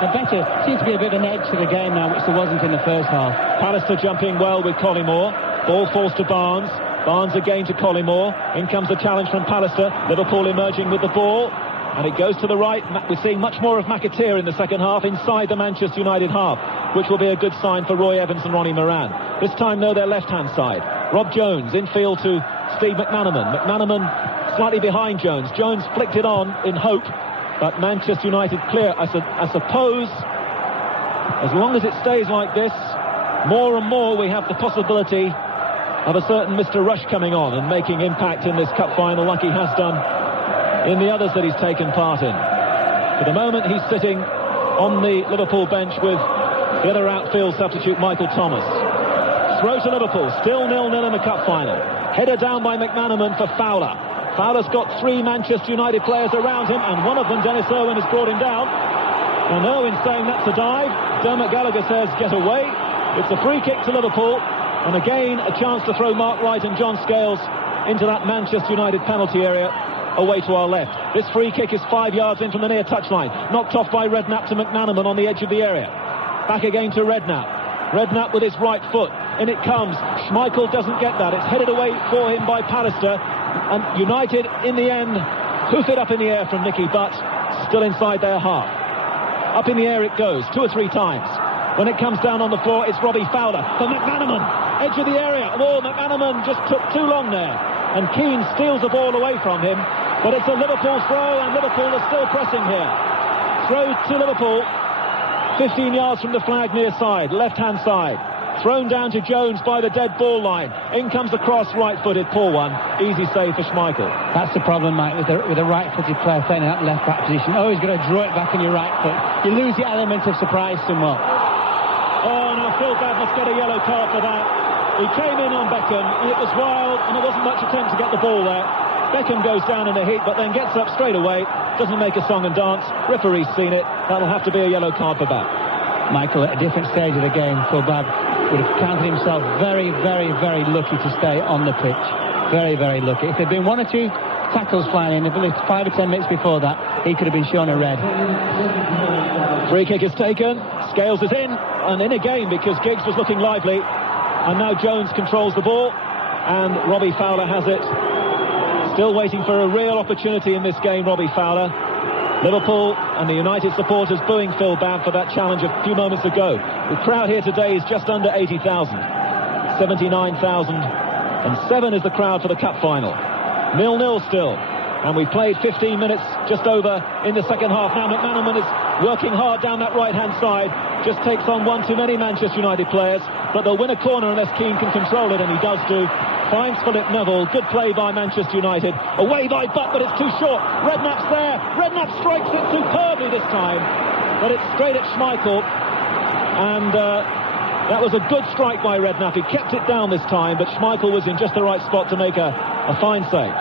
Seems to be a bit of an edge to the game now, which there wasn't in the first half. Pallister jumping well with Collymore. Ball falls to Barnes. Barnes again to Collymore. In comes the challenge from Pallister. Liverpool emerging with the ball. And it goes to the right. We're seeing much more of McAteer in the second half inside the Manchester United half. which will be a good sign for Roy Evans and Ronnie Moran. This time, though, their left-hand side. Rob Jones infield to Steve McManaman. McManaman slightly behind Jones. Jones flicked it on in hope, but Manchester United clear. I suppose, as long as it stays like this, more and more we have the possibility of a certain Mr. Rush coming on and making impact in this cup final like he has done in the others that he's taken part in. For the moment, he's sitting on the Liverpool bench with the other outfield substitute, Michael Thomas. Throw to Liverpool, still 0-0 in the cup final. Header down by McManaman for Fowler. Fowler's got 3 Manchester United players around him, and one of them, Dennis Irwin, has brought him down. And Irwin saying that's a dive. Dermot Gallagher says get away. It's a free kick to Liverpool, and again a chance to throw Mark Wright and John Scales into that Manchester United penalty area away to our left. This free kick is 5 yards in from the near touchline, knocked off by Redknapp to McManaman on the edge of the area. Back again to Redknapp. Redknapp with his right foot, in it comes. Schmeichel doesn't get that. It's headed away for him by Pallister, and United in the end hoof it up in the air from Nicky Butt, still inside their half. Up in the air it goes 2 or 3 times. When it comes down on the floor, it's Robbie Fowler for McManaman, edge of the area. Oh, McManaman just took too long there, and Keane steals the ball away from him, but it's a Liverpool throw, and Liverpool are still pressing here. Throw to Liverpool, 15 yards from the flag near side, left-hand side. Thrown down to Jones by the dead ball line. In comes the cross, right-footed, poor one. Easy save for Schmeichel. That's the problem, Mike, with a right-footed player playing in that left-back position. Always got to draw it back on your right foot. You lose the element of surprise somewhat. Oh, now Phil Babb must get a yellow card for that. He came in on Beckham. It was wild, and there wasn't much attempt to get the ball there. Beckham goes down in a heat, but then gets up straight away. Doesn't make a song and dance. Referee's seen it. That'll have to be a yellow card for Babb. Michael, at a different stage of the game, Phil Babb would have counted himself very, very, very lucky to stay on the pitch. Very, very lucky. If there'd been 1 or 2 tackles flying in, if it was 5 or 10 minutes before that, he could have been shown a red. Free kick is taken. Scales is in, and in again because Giggs was looking lively. And now Jones controls the ball, and Robbie Fowler has it. Still waiting for a real opportunity in this game, Robbie Fowler. Liverpool and the United supporters booing Phil Babb for that challenge a few moments ago. The crowd here today is just under 80,000. 79,007 is the crowd for the cup final. 0-0 still. And we've played 15 minutes just over in the second half. Now McManaman is working hard down that right-hand side. Just takes on one too many Manchester United players. But they'll win a corner unless Keane can control it, and he does do. Finds Philip Neville. Good play by Manchester United. Away by Butt, but it's too short. Redknapp's there. Redknapp strikes it superbly this time. But it's straight at Schmeichel. And that was a good strike by Redknapp. He kept it down this time, but Schmeichel was in just the right spot to make a fine save.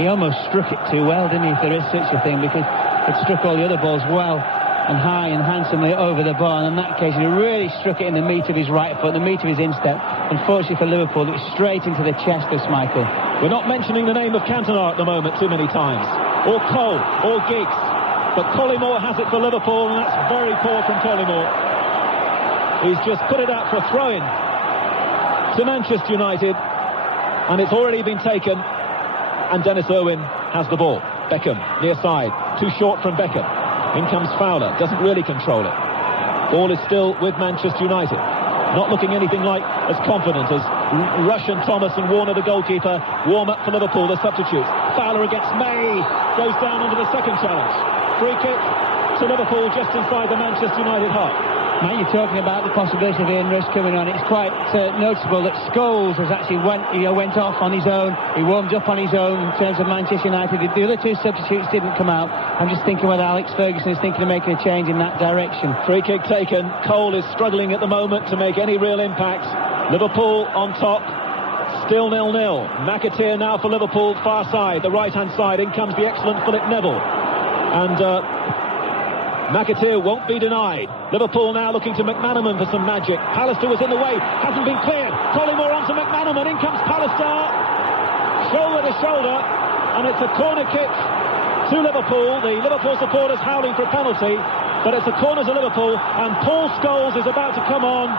He almost struck it too well, didn't he, if there is such a thing, because it struck all the other balls well and high and handsomely over the bar, and in that case he really struck it in the meat of his right foot, the meat of his instep. Unfortunately for Liverpool, it was straight into the chest of Schmeichel. We're not mentioning the name of Cantona at the moment too many times, or Cole, or Giggs, but Collymore has it for Liverpool, and that's very poor from Collymore. He's just put it out for a throw-in to Manchester United, and it's already been taken, and Dennis Irwin has the ball. Beckham, near side, too short from Beckham. In comes Fowler, doesn't really control it. Ball is still with Manchester United. Not looking anything like as confident as Rush and Thomas and Warner, the goalkeeper, warm up for Liverpool, the substitutes. Fowler against May, goes down under the second challenge. Free kick to Liverpool just inside the Manchester United half. Now you're talking about the possibility of Ian Rush coming on. It's quite noticeable that Scholes has actually went off on his own. He warmed up on his own in terms of Manchester United. The other 2 substitutes didn't come out. I'm just thinking whether Alex Ferguson is thinking of making a change in that direction. Free kick taken. Cole is struggling at the moment to make any real impact. Liverpool on top. Still 0-0. McAteer now for Liverpool, far side, the right-hand side. In comes the excellent Philip Neville. And McAteer won't be denied. Liverpool now looking to McManaman for some magic. Pallister was in the way, hasn't been cleared. Collymore onto McManaman, in comes Pallister. Shoulder to shoulder, and it's a corner kick to Liverpool. The Liverpool supporters howling for a penalty, but it's a corner to Liverpool, and Paul Scholes is about to come on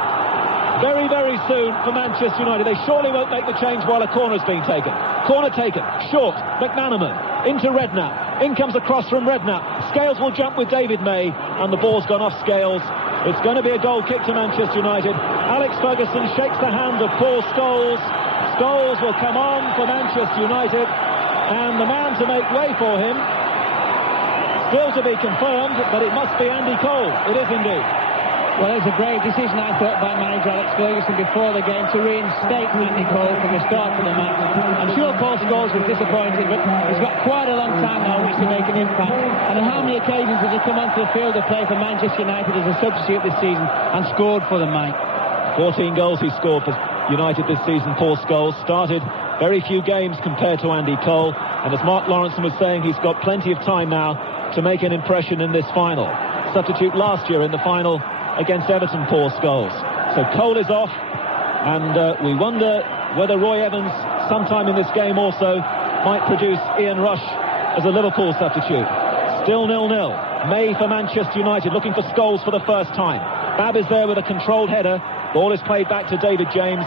very, very soon for Manchester United. They surely won't make the change while a corner's being taken. Corner taken, short, McManaman into Redknapp. In comes a cross from Redknapp. Scales will jump with David May, and the ball's gone off Scales It's going to be a goal kick to Manchester United. Alex Ferguson shakes the hand of Paul Scholes. Scholes will come on for Manchester United, and the man to make way for him, still to be confirmed, but it must be Andy Cole. It is indeed. Well, it's a brave decision, I thought, by manager Alex Ferguson before the game to reinstate Andy Cole from the start of the match. I'm sure Paul Scholes was disappointed, but he's got quite a long time now on which to make an impact. And on how many occasions has he come onto the field to play for Manchester United as a substitute this season and scored for them, Mike? 14 goals he scored for United this season. Paul Scholes started very few games compared to Andy Cole, and as Mark Lawrenson was saying, he's got plenty of time now to make an impression in this final. Substitute last year in the final against Everton, Paul Scholes. So Cole is off, and we wonder whether Roy Evans sometime in this game also might produce Ian Rush as a Liverpool substitute. Still 0-0. May for Manchester United, looking for Scholes for the first time. Babb is there with a controlled header. Ball is played back to David James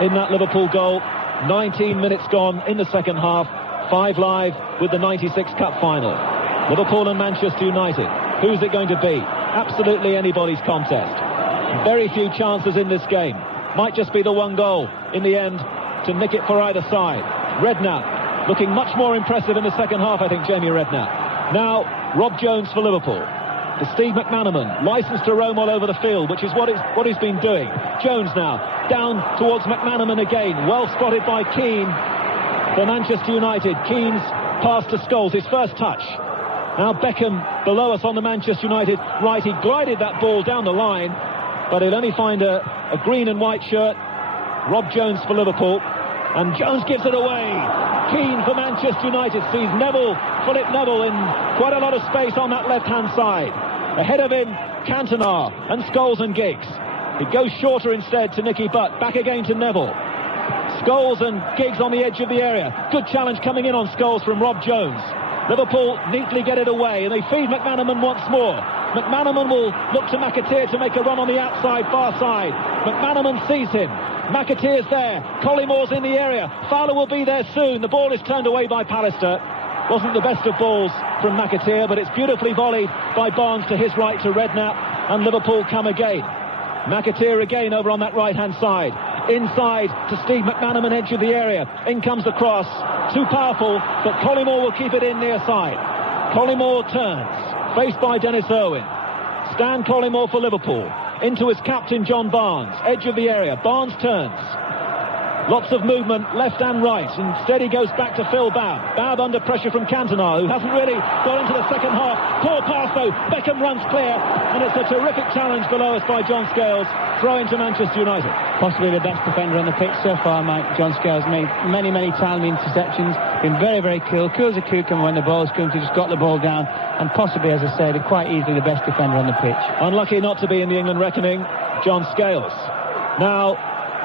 in that Liverpool goal. 19 minutes gone in the second half. 5 live with the 96 Cup final. Liverpool and Manchester United. Who's it going to be? Absolutely anybody's contest. Very few chances in this game. Might just be the one goal in the end to nick it for either side. Redknapp looking much more impressive in the second half, I think, Jamie Redknapp. Now, Rob Jones for Liverpool. To Steve McManaman, licensed to roam all over the field, which is what he's been doing. Jones now, down towards McManaman again. Well spotted by Keane for Manchester United. Keane's pass to Scholes, his first touch. Now Beckham below us on the Manchester United right. He glided that ball down the line, but he'll only find a green and white shirt. Rob Jones for Liverpool, and Jones gives it away. Keane for Manchester United sees Philip Neville in quite a lot of space on that left-hand side. Ahead of him, Cantona and Scholes and Giggs. It goes shorter instead to Nicky Butt. Back again to Neville. Scholes and Giggs on the edge of the area. Good challenge coming in on Scholes from Rob Jones. Liverpool neatly get it away, and they feed McManaman once more. McManaman will look to McAteer to make a run on the outside, far side. McManaman sees him. McAteer's there. Collimore's in the area. Fowler will be there soon. The ball is turned away by Pallister. Wasn't the best of balls from McAteer, but it's beautifully volleyed by Barnes to his right to Redknapp, and Liverpool come again. McAteer again over on that right-hand side. Inside to Steve McManaman, edge of the area. In comes the cross. Too powerful, but Collymore will keep it in near side. Collymore turns, faced by Dennis Irwin. Stan Collymore for Liverpool. Into his captain, John Barnes. Edge of the area. Barnes turns. Lots of movement, left and right. Instead he goes back to Phil Babb. Babb under pressure from Cantona, who hasn't really got into the second half. Poor pass though. Beckham runs clear, and it's a terrific challenge below us by John Scales. Throw into Manchester United. Possibly the best defender on the pitch so far, Mike. John Scales made many timely interceptions. Been very cool as a cucumber when the ball's come to. Just got the ball down, and possibly, as I said, quite easily the best defender on the pitch. Unlucky not to be in the England reckoning, John Scales. Now,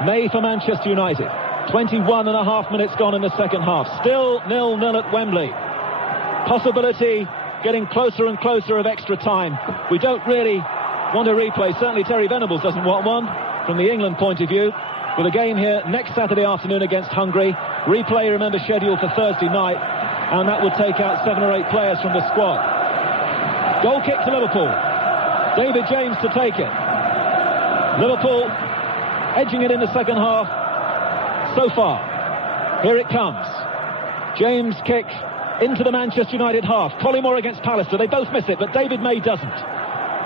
May for Manchester United. 21 and a half minutes gone in the second half. Still 0-0 at Wembley. Possibility getting closer and closer of extra time. We don't really want a replay. Certainly Terry Venables doesn't want one from the England point of view. With a game here next Saturday afternoon against Hungary. Replay, remember, scheduled for Thursday night. And that would take out 7 or 8 players from the squad. Goal kick to Liverpool. David James to take it. Liverpool edging it in the second half so far. Here it comes. James kick into the Manchester United half. Collymore against Pallister. They both miss it, but David May doesn't.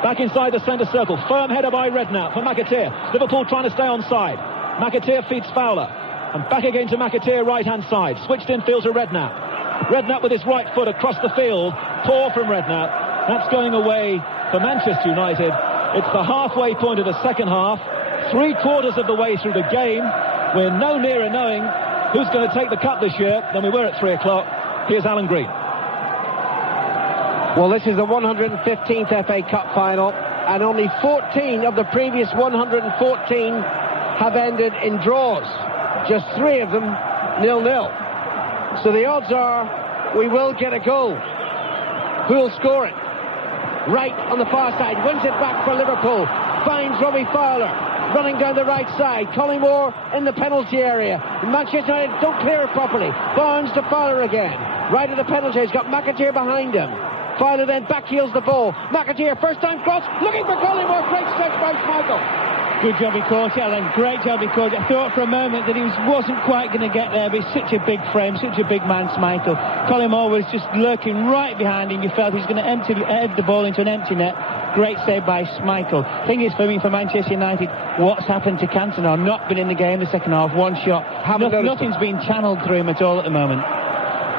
Back inside the centre circle. Firm header by Redknapp for McAteer. Liverpool trying to stay on side. McAteer feeds Fowler. And back again to McAteer, right-hand side. Switched in field to Redknapp. Redknapp with his right foot across the field. Poor from Redknapp. That's going away for Manchester United. It's the halfway point of the second half. 3/4 of the way through the game. We're no nearer knowing who's going to take the cup this year than we were at 3 o'clock. Here's Alan Green. Well, this is the 115th FA Cup final, and only 14 of the previous 114 have ended in draws. Just 3 of them 0-0. So the odds are we will get a goal. Who'll score it? Right on the far side, wins it back for Liverpool, finds Robbie Fowler. Running down the right side. Collymore in the penalty area. Manchester United don't clear it properly. Barnes to Fowler again. Right at the penalty. He's got McAteer behind him. Fowler then backheels the ball. McAteer, first time cross, looking for Collymore. Great stretch by Schmeichel. Good job he caught it, Alan. Great job he caught it. I thought for a moment that he wasn't quite going to get there, but he's such a big frame, such a big man, Schmeichel. Collymore was just lurking right behind him. You felt he's going to head the ball into an empty net. Great save by Schmeichel. Thing is, for me, for Manchester United, what's happened to Cantona? Not been in the game the second half, one shot. Nothing's been channeled through him at all at the moment.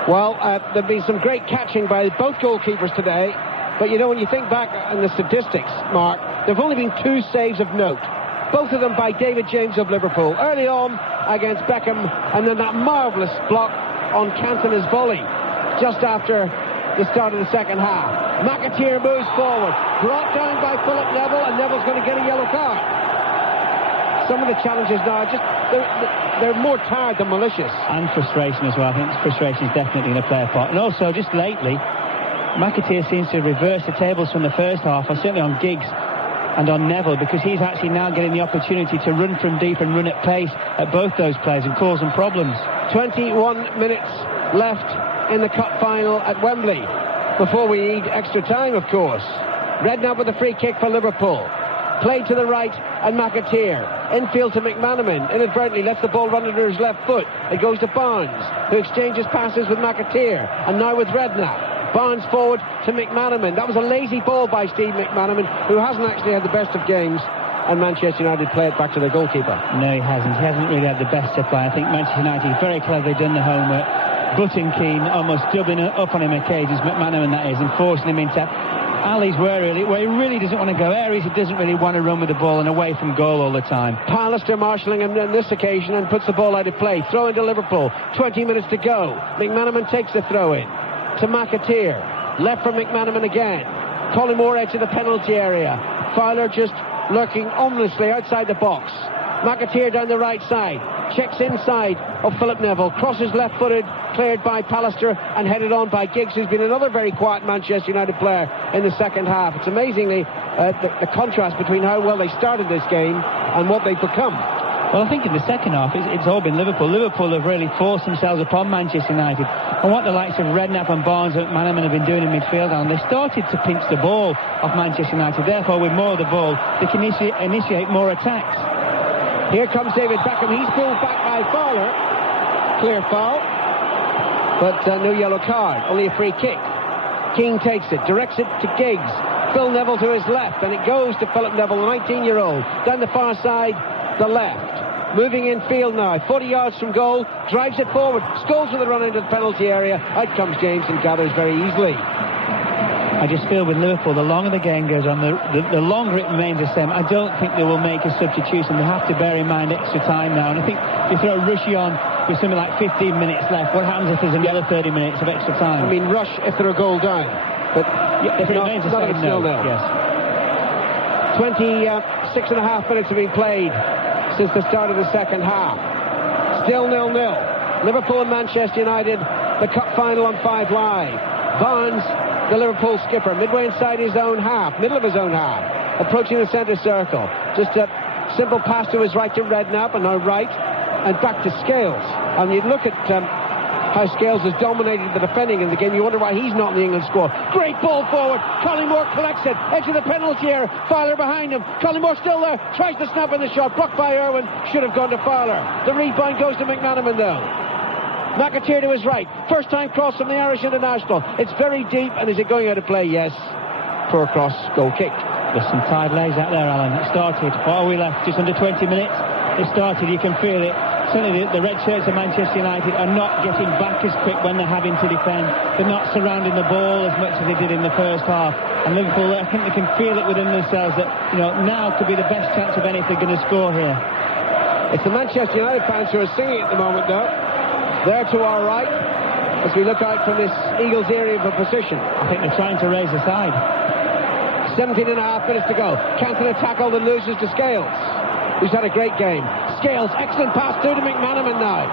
Well, there've been some great catching by both goalkeepers today, but you know, when you think back on the statistics, Mark, there've only been 2 saves of note. Both of them by David James of Liverpool. Early on against Beckham, and then that marvellous block on Cantona's volley just after the start of the second half. McAteer moves forward, brought down by Philip Neville, and Neville's going to get a yellow card. Some of the challenges now, they're more tired than malicious. And frustration as well. I think frustration is definitely going to play a part. And also, just lately, McAteer seems to reverse the tables from the first half, or certainly on Giggs and on Neville, because he's actually now getting the opportunity to run from deep and run at pace at both those players and cause them problems. 21 minutes left in the cup final at Wembley before we need extra time, of course. Redknapp with a free kick for Liverpool. Played to the right, and McAteer infield to McManaman, inadvertently lets the ball run under his left foot. It goes to Barnes, who exchanges passes with McAteer, and now with Redknapp. Barnes forward to McManaman. That was a lazy ball by Steve McManaman, who hasn't actually had the best of games, and Manchester United play it back to their goalkeeper. No, he hasn't. He hasn't really had the best supply. I think Manchester United very cleverly done the homework. Button Keane almost doubling up on him occasions, McManaman that is, and forcing him into alleys where he really doesn't want to go, areas he doesn't really want to run with the ball, and away from goal all the time. Pallister marshalling him on this occasion and puts the ball out of play. Throw into Liverpool. 20 minutes to go. McManaman takes the throw in to McAteer. Left from McManaman again. Collymore edge of the penalty area. Fowler just lurking ominously outside the box. McAteer down the right side. Checks inside of Philip Neville. Crosses left-footed, cleared by Pallister and headed on by Giggs, who's been another very quiet Manchester United player in the second half. It's amazingly the contrast between how well they started this game and what they've become. Well, I think in the second half, it's all been Liverpool. Liverpool have really forced themselves upon Manchester United. And what the likes of Redknapp and Barnes and McManaman have been doing in midfield, and they started to pinch the ball off Manchester United. Therefore, with more of the ball, they can initiate more attacks. Here comes David Beckham. He's pulled back by Fowler. Clear foul, but no yellow card. Only a free kick. King takes it, directs it to Giggs. Phil Neville to his left, and it goes to Philip Neville, the 19-year-old. Down the far side, the left. Moving in field now, 40 yards from goal, drives it forward, Scholes with a run into the penalty area. Out comes James and gathers very easily. I just feel with Liverpool, the longer the game goes on, the longer it remains the same. I don't think they will make a substitution. They have to bear in mind extra time now. And I think if you throw Rushy on with something like 15 minutes left, what happens if there's another 30 minutes of extra time? I mean, Rush if they're a goal down. But if it remains the same, no. Yes. 26 and a half minutes have been played since the start of the second half. Still 0-0. Liverpool and Manchester United, the cup final on 5 Live. Barnes, the Liverpool skipper, midway inside his own half, middle of his own half, approaching the centre circle. Just a simple pass to his right to Redknapp, and now right, and back to Scales. And you look at how Scales has dominated the defending in the game. You wonder why he's not in the England squad. Great ball forward. Collymore collects it. Edge of the penalty area. Fowler behind him. Collymore still there. Tries to snap in the shot. Blocked by Irwin. Should have gone to Fowler. The rebound goes to McManaman though. McAteer to his right. First time cross from the Irish international. It's very deep, and is it going out of play? Yes. Poor cross. Goal kick. There's some tired legs out there, Alan. It started. What are we left? Just under 20 minutes. It started. You can feel it. Certainly the red shirts of Manchester United are not getting back as quick when they're having to defend. They're not surrounding the ball as much as they did in the first half. And Liverpool, I think they can feel it within themselves that, now could be the best chance of any if they're going to score here. It's the Manchester United fans who are singing at the moment, though. There to our right, as we look out from this Eagles area of position. I think they're trying to raise the side. 17 and a half minutes to go. Cantona tackled and loses to Scales, who's had a great game. Scales, excellent pass through to McManaman now.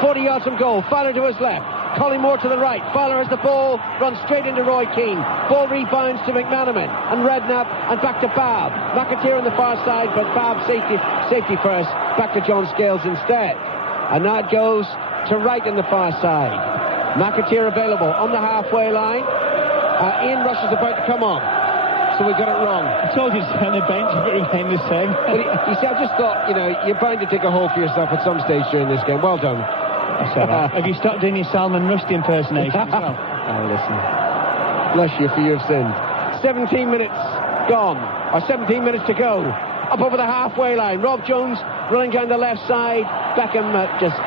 40 yards from goal. Fowler to his left. Collymore to the right. Fowler has the ball, runs straight into Roy Keane. Ball rebounds to McManaman and Redknapp, and back to Babb. McAteer on the far side, but Babb safety first. Back to John Scales instead. And now it goes to right on the far side. McAteer available on the halfway line. Ian Rush is about to come on. So we got it wrong. I told you to stay on the bench, but it remained the same. But you see, I just thought, you're bound to dig a hole for yourself at some stage during this game. Well done. That's all right. Have you stopped doing your Salman Rushdie impersonation as well? Oh, listen. Bless you for your sins. 17 minutes gone, or 17 minutes to go. Up over the halfway line. Rob Jones running down the left side. Beckham just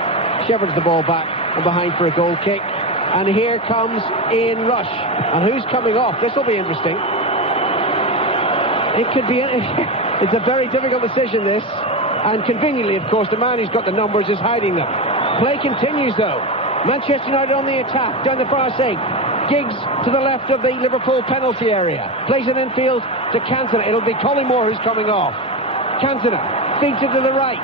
shepherds the ball back and behind for a goal kick. And here comes Ian Rush. And who's coming off? This will be interesting. It could be... It's a very difficult decision, this. And conveniently, of course, the man who's got the numbers is hiding them. Play continues, though. Manchester United on the attack, down the far side. Giggs to the left of the Liverpool penalty area. Plays it infield to Cantona. It'll be Collymore who's coming off. Cantona feeds it to the right.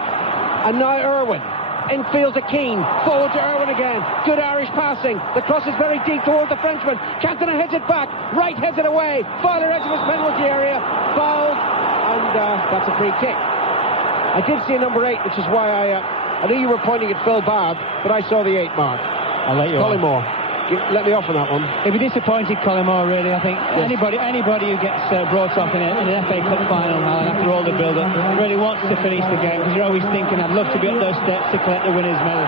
And now Irwin. Infield to Keane. Forward to Irwin again. Good Irish passing. The cross is very deep towards the Frenchman. Cantona heads it back. Wright heads it away. Fowler edge of his penalty area. Fouled. And that's a free kick. I did see a number 8, which is why I knew you were pointing at Phil Babb, but I saw the 8 mark. I'll let you Collymore. Let me off on that one. He'd be disappointed, Collymore, really. I think anybody who gets brought off in an FA Cup final, Alan, after all the build-up, really wants to finish the game, because you're always thinking, I'd love to be up those steps to collect the winner's medal.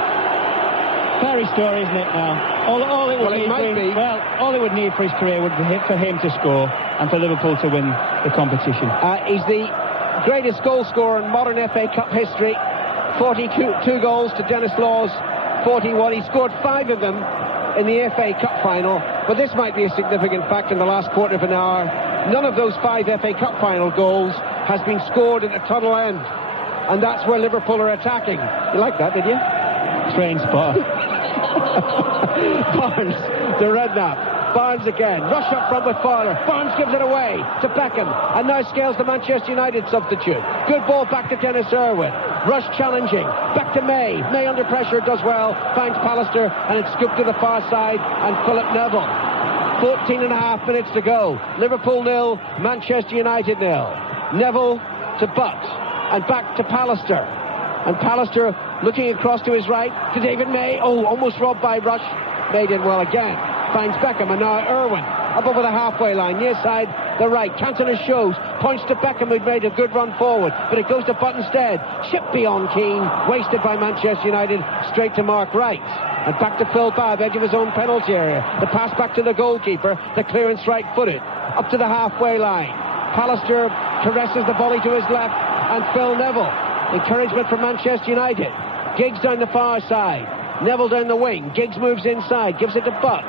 Fairy story, isn't it, now? All it would all it would need for his career would be for him to score and for Liverpool to win the competition. He's the greatest goal scorer in modern FA Cup history. 42 goals to Dennis Law's 41. He scored 5 of them in the FA Cup final, but this might be a significant fact in the last quarter of an hour. None of those 5 FA Cup final goals has been scored at a tunnel end, and that's where Liverpool are attacking. You like that, did you? Train spot. Barnes to Redknapp. Barnes again. Rush up front with Fowler. Barnes gives it away to Beckham, and now Scales, the Manchester United substitute. Good ball back to Dennis Irwin. Rush challenging. Back to May. May under pressure does well. Finds Pallister, and it's scooped to the far side, and Philip Neville. 14 and a half minutes to go. Liverpool 0, Manchester United 0. Neville to Butt, and back to Pallister. And Pallister looking across to his right to David May. Oh, almost robbed by Rush. May did well again. Finds Beckham, and now Irwin up over the halfway line, near side the right. Cantona shows, points to Beckham, who'd made a good run forward, but it goes to Butt instead. Chip beyond Keane, wasted by Manchester United, straight to Mark Wright. And back to Phil Babb, edge of his own penalty area. The pass back to the goalkeeper, the clearance right-footed, up to the halfway line. Pallister caresses the volley to his left, and Phil Neville. Encouragement from Manchester United. Giggs down the far side. Neville down the wing. Giggs moves inside, gives it to Butt.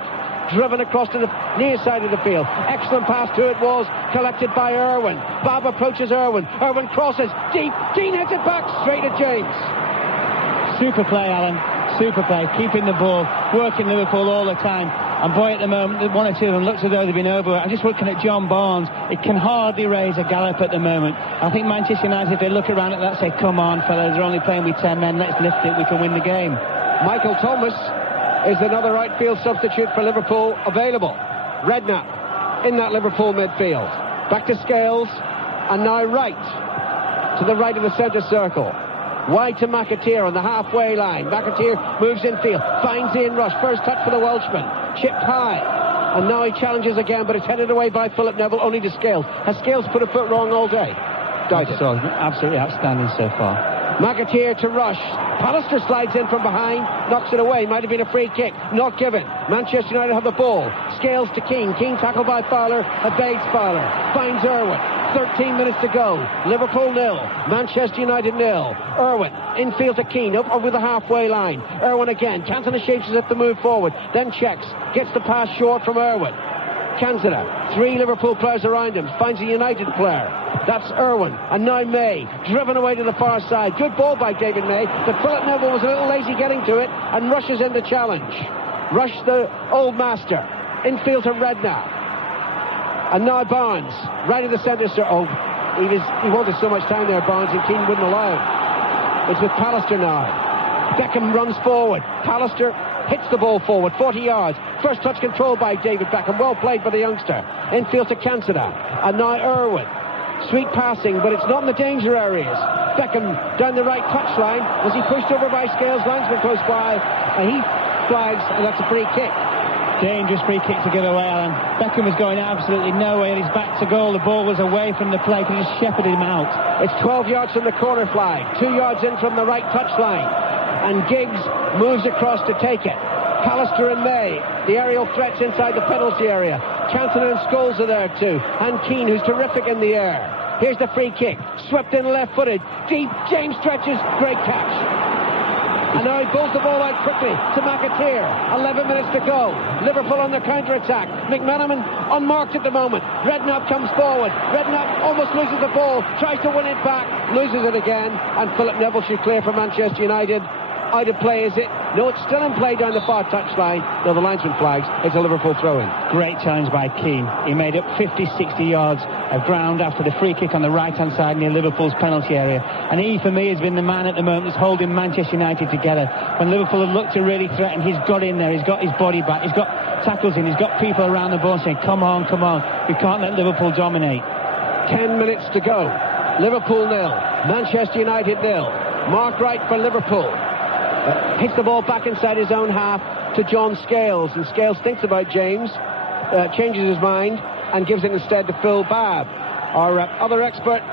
Driven across to the near side of the field. Excellent pass to it was collected by Irwin. Babb approaches Irwin. Irwin crosses deep. Keane heads it back straight at James. Super play, Alan. Super play. Keeping the ball. Working Liverpool all the time. And boy, at the moment, one or two of them looks as though they've been over. I'm just looking at John Barnes. It can hardly raise a gallop at the moment. I think Manchester United, if they look around at that, say, come on, fellas, they're only playing with 10 men. Let's lift it. We can win the game. Michael Thomas is another outfield substitute for Liverpool available. Redknapp in that Liverpool midfield. Back to Scales, and now Wright to the right of the centre circle. Wide to McAteer on the halfway line. McAteer moves infield, finds Ian Rush. First touch for the Welshman. Chipped high. And now he challenges again, but it's headed away by Philip Neville, only to Scales. Has Scales put a foot wrong all day? Absolutely outstanding so far. McAteer to Rush. Pallister slides in from behind, knocks it away. Might have been a free kick, not given. Manchester United have the ball. Scales to Keane. Keane tackled by Fowler, evades Fowler. Finds Irwin. 13 minutes to go. Liverpool 0, Manchester United 0. Irwin infield to Keane up over the halfway line. Irwin again. Cantona shapes as if to move forward, then checks, gets the pass short from Irwin. Cantona, 3 Liverpool players around him, finds a United player. That's Irwin, and now May, driven away to the far side. Good ball by David May, but Philip Neville was a little lazy getting to it, and rushes in the challenge. Rush, the old master, infield to Redknapp. And now Barnes, right of the centre. Oh, he wanted so much time there, Barnes, and Keane wouldn't allow it. It's with Pallister now. Beckham runs forward. Pallister hits the ball forward, 40 yards. First touch controlled by David Beckham. Well played by the youngster. Infield to Cantona. And now Irwin. Sweet passing, but it's not in the danger areas. Beckham down the right touchline. Was he pushed over by Scales? Linesman close by. And he flags, and that's a free kick. Dangerous free kick to give away, Alan. Beckham was going absolutely nowhere. His back to goal. The ball was away from the play. Could just shepherded him out. It's 12 yards from the corner flag. 2 yards in from the right touchline. And Giggs moves across to take it. Pallister and May. The aerial threats inside the penalty area. Cantona and Scholes are there too. And Keane, who's terrific in the air. Here's the free kick. Swept in left-footed. Deep. James stretches. Great catch. And now he pulls the ball out quickly to McAteer. 11 minutes to go. Liverpool on their counter-attack. McManaman unmarked at the moment. Redknapp comes forward. Redknapp almost loses the ball. Tries to win it back. Loses it again. And Philip Neville should clear for Manchester United. Out of play, is it? No, it's still in play down the far touchline. No, the linesman flags. It's a Liverpool throw-in. Great challenge by Keane. He made up 50, 60 yards of ground after the free kick on the right-hand side near Liverpool's penalty area. And he, for me, has been the man at the moment that's holding Manchester United together. When Liverpool have looked to really threaten, he's got in there. He's got his body back. He's got tackles in. He's got people around the ball saying, come on, come on. We can't let Liverpool dominate. 10 minutes to go. Liverpool 0. Manchester United 0. Mark Wright for Liverpool. Hits the ball back inside his own half to John Scales, and Scales thinks about James, changes his mind and gives it instead to Phil Babb. Our other expert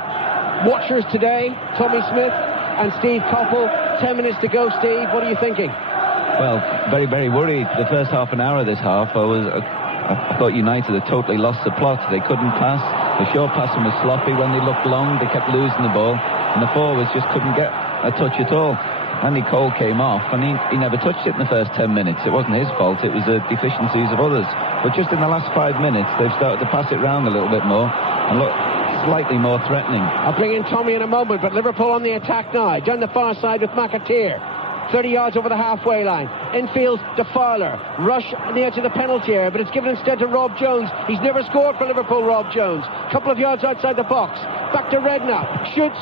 watchers today, Tommy Smith and Steve Coppell. 10 minutes to go. Steve, what are you thinking? Well, very, very worried. The first half an hour of this half, I thought United had totally lost the plot. They couldn't pass. The short passing was sloppy. When they looked long, they kept losing the ball, and the forwards just couldn't get a touch at all. Andy Cole came off, and he never touched it in the first 10 minutes. It wasn't his fault, it was the deficiencies of others. But just in the last 5 minutes, they've started to pass it round a little bit more and look slightly more threatening. I'll bring in Tommy in a moment, but Liverpool on the attack now. Down the far side with McAteer. 30 yards over the halfway line. Infield to Fowler. Rush on the edge of the penalty area, but it's given instead to Rob Jones. He's never scored for Liverpool, Rob Jones. Couple of yards outside the box. Back to Redknapp. Shoots.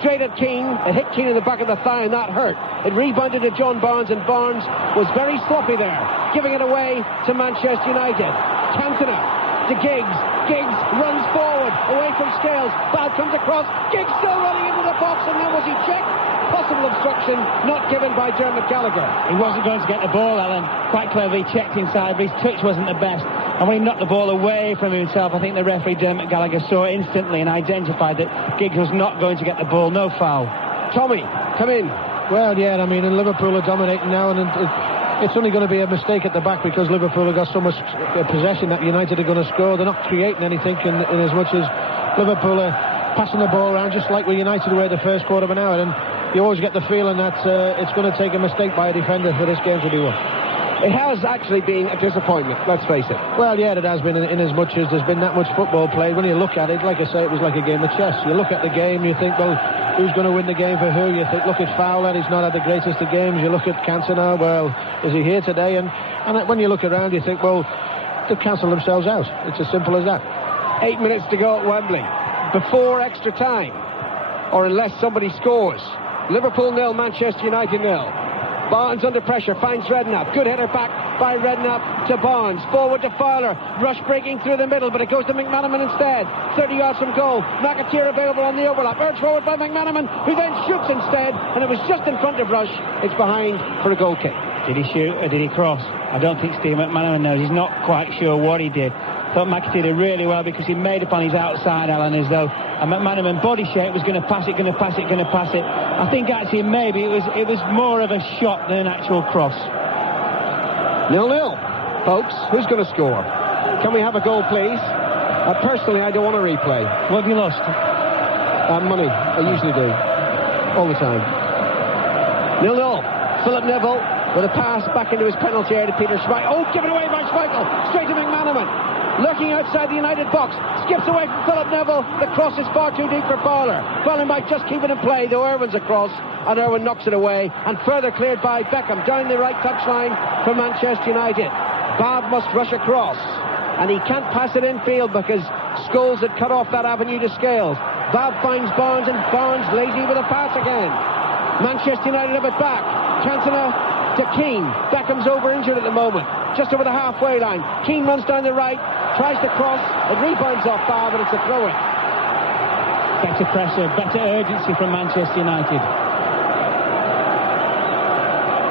Straight at Keane. It hit Keane in the back of the thigh, and that hurt. It rebounded to John Barnes, and Barnes was very sloppy there, giving it away to Manchester United. Cantona to Giggs. Giggs runs forward, away from Scales. Bad comes across. Giggs still running into the box, and then was he checked? Possible obstruction, not given by Dermot Gallagher. He wasn't going to get the ball, Alan. Quite cleverly checked inside, but his touch wasn't the best. And when he knocked the ball away from himself, I think the referee, Dermot Gallagher, saw it instantly and identified that Giggs was not going to get the ball. No foul. Tommy, come in. Well, yeah, I mean, and Liverpool are dominating now, and it's only going to be a mistake at the back because Liverpool have got so much possession that United are going to score. They're not creating anything in as much as Liverpool are passing the ball around, just like we United were the first quarter of an hour. And you always get the feeling that it's going to take a mistake by a defender for this game to be won. It has actually been a disappointment, let's face it. Well, yeah, it has been in as much as there's been that much football played. When you look at it, like I say, it was like a game of chess. You look at the game, you think, well, who's going to win the game for who? You think, look at Fowler, he's not had the greatest of games. You look at Cantona, well, is he here today? And when you look around, you think, well, they've cancelled themselves out. It's as simple as that. 8 minutes to go at Wembley. Before extra time, or unless somebody scores. Liverpool 0, Manchester United 0. Barnes under pressure, finds Redknapp. Good header back by Redknapp to Barnes. Forward to Fowler. Rush breaking through the middle, but it goes to McManaman instead. 30 yards from goal. McAteer available on the overlap. Urged forward by McManaman, who then shoots instead, and it was just in front of Rush. It's behind for a goal kick. Did he shoot or did he cross? I don't think Steve McManaman knows. He's not quite sure what he did. Thought McAteer did really well because he made up on his outside, Alan, as though a McManaman body shape was going to pass it. I think actually maybe it was more of a shot than an actual cross. 0-0, folks. Who's going to score? Can we have a goal, please? Personally, I don't want a replay. What have you lost? Money. I usually do. All the time. 0-0. Philip Neville with a pass back into his penalty area to Peter Schmeichel. Oh, given away by Schmeichel. Straight to McManaman. Lurking outside the United box. Skips away from Philip Neville. The cross is far too deep for Fowler. Fowler might just keep it in play, though Irwin's across, and Irwin knocks it away. And further cleared by Beckham down the right touchline for Manchester United. Babb must rush across, and he can't pass it infield because Scholes had cut off that avenue to Scales. Babb finds Barnes, and Barnes lazy with a pass again. Manchester United have it back. Cantona to Keane. Beckham's over injured at the moment, just over the halfway line. Keane runs down the right, tries to cross, it rebounds off Babb, and it's a throw-in. Better pressure, better urgency from Manchester United.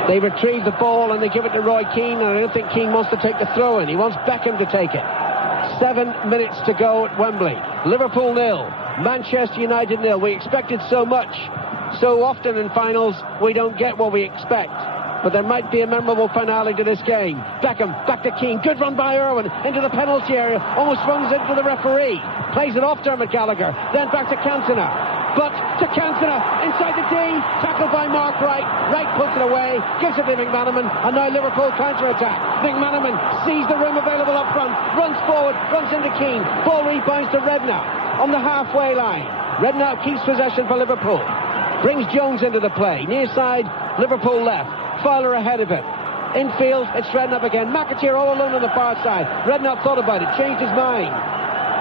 They retrieve the ball and they give it to Roy Keane, and I don't think Keane wants to take the throw in. He wants Beckham to take it. 7 minutes to go at Wembley. Liverpool 0, Manchester United 0. We expected so much. So often in finals, we don't get what we expect. But there might be a memorable finale to this game. Beckham, back to Keane. Good run by Irwin into the penalty area. Almost runs into the referee. Plays it off Dermot Gallagher. Then back to Cantona. But to Cantona, inside the D. Tackled by Mark Wright. Wright puts it away. Gives it to McManaman. And now Liverpool counter-attack. McManaman sees the room available up front. Runs forward. Runs into Keane. Ball rebounds to Redknapp on the halfway line. Redknapp keeps possession for Liverpool. Brings Jones into the play. Near side, Liverpool left. Fowler ahead of it. Infield, it's Redknapp again. McAteer all alone on the far side. Redknapp thought about it, changed his mind.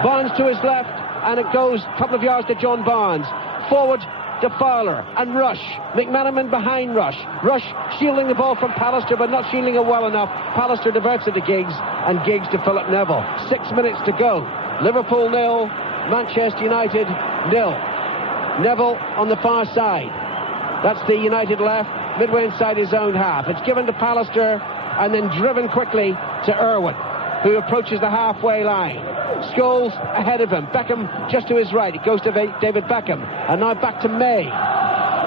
Barnes to his left, and it goes a couple of yards to John Barnes. Forward to Fowler and Rush. McManaman behind Rush. Rush shielding the ball from Pallister, but not shielding it well enough. Pallister diverts it to Giggs, and Giggs to Philip Neville. 6 minutes to go. Liverpool 0, Manchester United 0. Neville on the far side. That's the United left, midway inside his own half. It's given to Pallister and then driven quickly to Irwin, who approaches the halfway line. Scholes ahead of him. Beckham just to his right. It goes to David Beckham. And now back to May.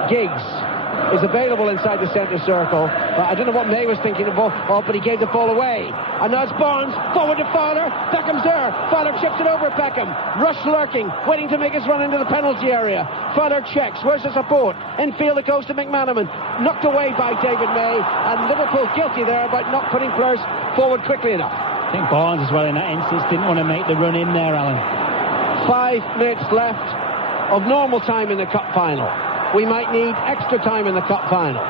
Giggs is available inside the centre circle. I don't know what May was thinking of, but he gave the ball away. And now it's Barnes, forward to Fowler. Beckham's there. Fowler chips it over Beckham. Rush lurking, waiting to make his run into the penalty area. Fowler checks. Where's the support? Infield, it goes to McManaman. Knocked away by David May. And Liverpool guilty there about not putting players forward quickly enough. I think Barnes as well in that instance didn't want to make the run in there, Alan. 5 minutes left of normal time in the cup final. We might need extra time in the cup final.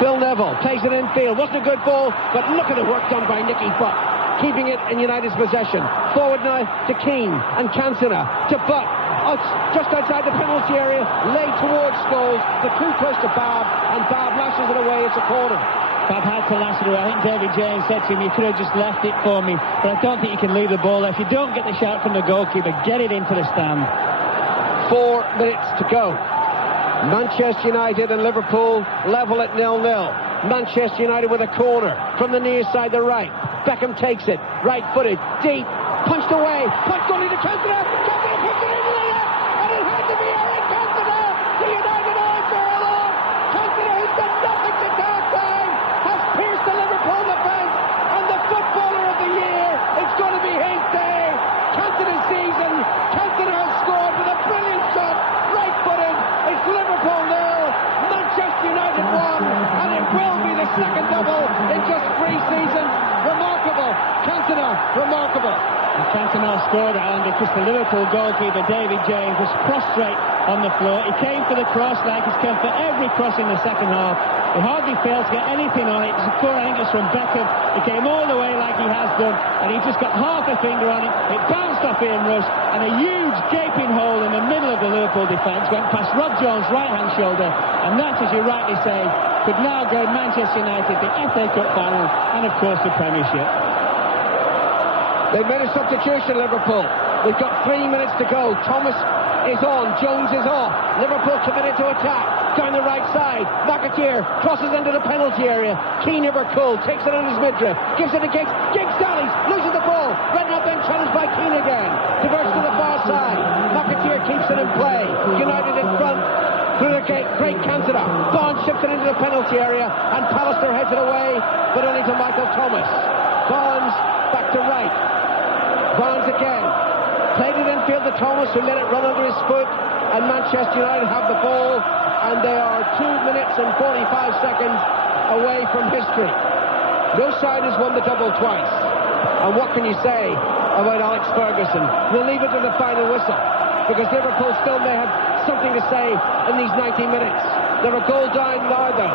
Phil Neville plays it infield. Wasn't a good ball, but look at the work done by Nicky Butt, keeping it in United's possession. Forward now to Keane and Cantona to Butt. Just outside the penalty area, laid towards Scholes, but too close to Babb, and Babb lashes it away. It's a corner. Babb had to lash it away. I think David James said to him, you could have just left it for me, but I don't think you can leave the ball there. If you don't get the shout from the goalkeeper, get it into the stand. 4 minutes to go. Manchester United and Liverpool level at 0-0. Manchester United with a corner from the near side, the right. Beckham takes it, right-footed, deep, punched away, punched only to Cantona. Cantona puts it into the net, and it had to be Eric Cantona. The United answer are on. Cantona, who's done nothing since half-time, has pierced the Liverpool defence, and the footballer of the year, it's going to be his day. Cantona's season. Cantona has scored with a brilliant shot, right-footed. It's Liverpool 0, Manchester United 1, and it will be the second double in just 3 seasons. Remarkable. Cantona, remarkable. And Cantona scored, Alan, because the Liverpool goalkeeper, David James, was prostrate on the floor. He came for the cross like he's come for every cross in the second half. He hardly failed to get anything on it. It was a score, I think it's from Beckham. It came all the way like he has done, and he just got half a finger on it. It bounced off Ian Rush, and a huge gaping hole in the middle of the Liverpool defence went past Rob Jones' right-hand shoulder, and that, as you rightly say, could now go Manchester United, the FA Cup final, and of course the Premiership. They've made a substitution, Liverpool. They've got 3 minutes to go. Thomas is on, Jones is off. Liverpool committed to attack down the right side. McAteer crosses into the penalty area. Keane never cool, takes it on his midriff, gives it to Giggs. Giggs sallies, loses the ball. Redknapp then challenged by Keane again. Diverts to the far side. McAteer keeps it in play. United in front through the great Cantona. Barnes ships it into the penalty area, and Pallister heads it away, but only to Michael Thomas. Barnes back to right. Barnes again. Played it infield to Thomas, who let it run under his foot, and Manchester United have the ball, and they are 2 minutes and 45 seconds away from history. No side has won the double twice. And what can you say about Alex Ferguson? We'll leave it to the final whistle, because Liverpool still may have something to say in these 90 minutes. They're a goal down now, though.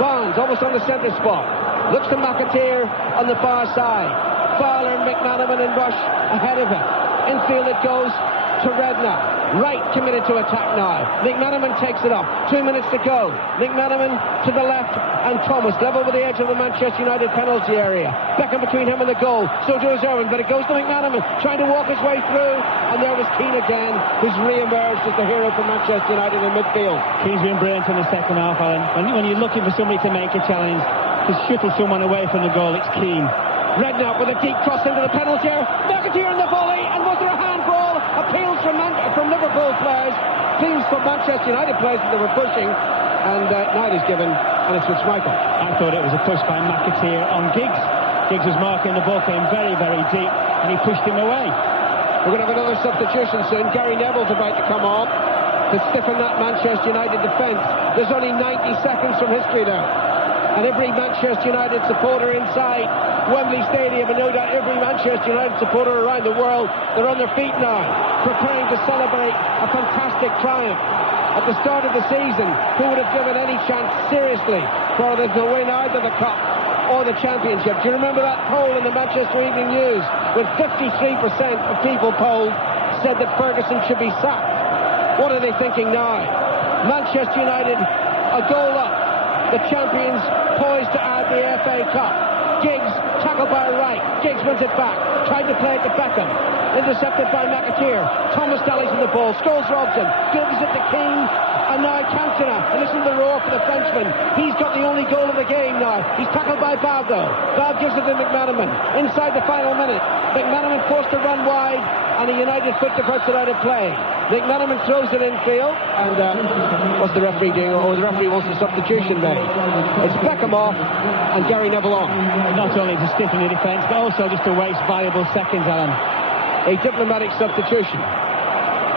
Barnes almost on the centre spot. Looks to McAteer on the far side. Fowler and McManaman and Rush ahead of him. Infield it goes to to Redknapp. Wright committed to attack now. McManaman takes it up. 2 minutes to go. McManaman to the left, and Thomas level with the edge of the Manchester United penalty area. Beckham between him and the goal. So does Irwin, but it goes to McManaman, trying to walk his way through. And there was Keane again, who's re-emerged as the hero for Manchester United in midfield. Keane's been brilliant in the second half, Alan. When you're looking for somebody to make a challenge, to shuttle someone away from the goal, it's Keane. Redknapp with a deep cross into the penalty area. McAteer in the volley, and was there a handball? Appeals from Liverpool players, appeals from Manchester United players that they were pushing, and now it is given, and it's with Schmeichel. I thought it was a push by McAteer on Giggs. Giggs was marking, the ball came very, very deep, and he pushed him away. We're going to have another substitution soon. Gary Neville's about to come on to stiffen that Manchester United defence. There's only 90 seconds from history now, and every Manchester United supporter inside Wembley Stadium, and no doubt every Manchester United supporter around the world, they're on their feet now, preparing to celebrate a fantastic triumph. At the start of the season, who would have given any chance seriously for them to win either the Cup or the Championship? Do you remember that poll in the Manchester Evening News, with 53% of people polled said that Ferguson should be sacked? What are they thinking now? Manchester United a goal up, the champions poised to add the FA Cup. Giggs, tackled by Wright. Giggs wins it back. Tried to play it to Beckham. Intercepted by McAteer. Thomas dallies in the ball. Scholes Robson. Gives it to King. And now Cantona. And listen to the roar for the Frenchman. He's got the only goal of the game now. He's tackled by Bab, though. Bab gives it to McManaman. Inside the final minute. McManaman forced to run wide, and a United foot diverts it out of play. McManaman throws it infield, and what's the referee doing? Oh, the referee wants a substitution made. It's Beckham off, and Gary Neville on. Not only to stiffen the defence, but also just to waste valuable seconds, Alan. A diplomatic substitution.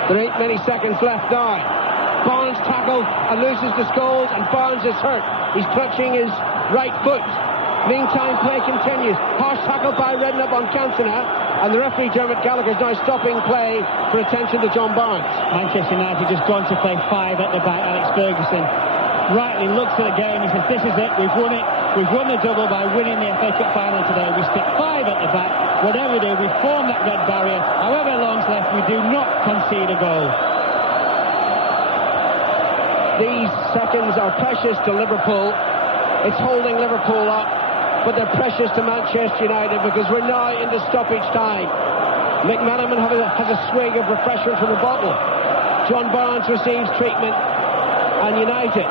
There ain't many seconds left now. Barnes tackled and loses the Scholes, and Barnes is hurt. He's clutching his right foot. Meantime, play continues. Harsh tackle by Redknapp on Cantona, and the referee, Dermot Gallagher, is now stopping play for attention to John Barnes. Manchester United just gone to play 5 at the back. Alex Ferguson rightly looks at the game and says, this is it, we've won it. We've won the double by winning the FA Cup final today. We stick 5 at the back. Whatever we do, we form that red barrier. However long's left, we do not concede a goal. These seconds are precious to Liverpool. It's holding Liverpool up, but they're precious to Manchester United, because we're now into stoppage time. McManaman has a swig of refreshment from the bottle. John Barnes receives treatment, and United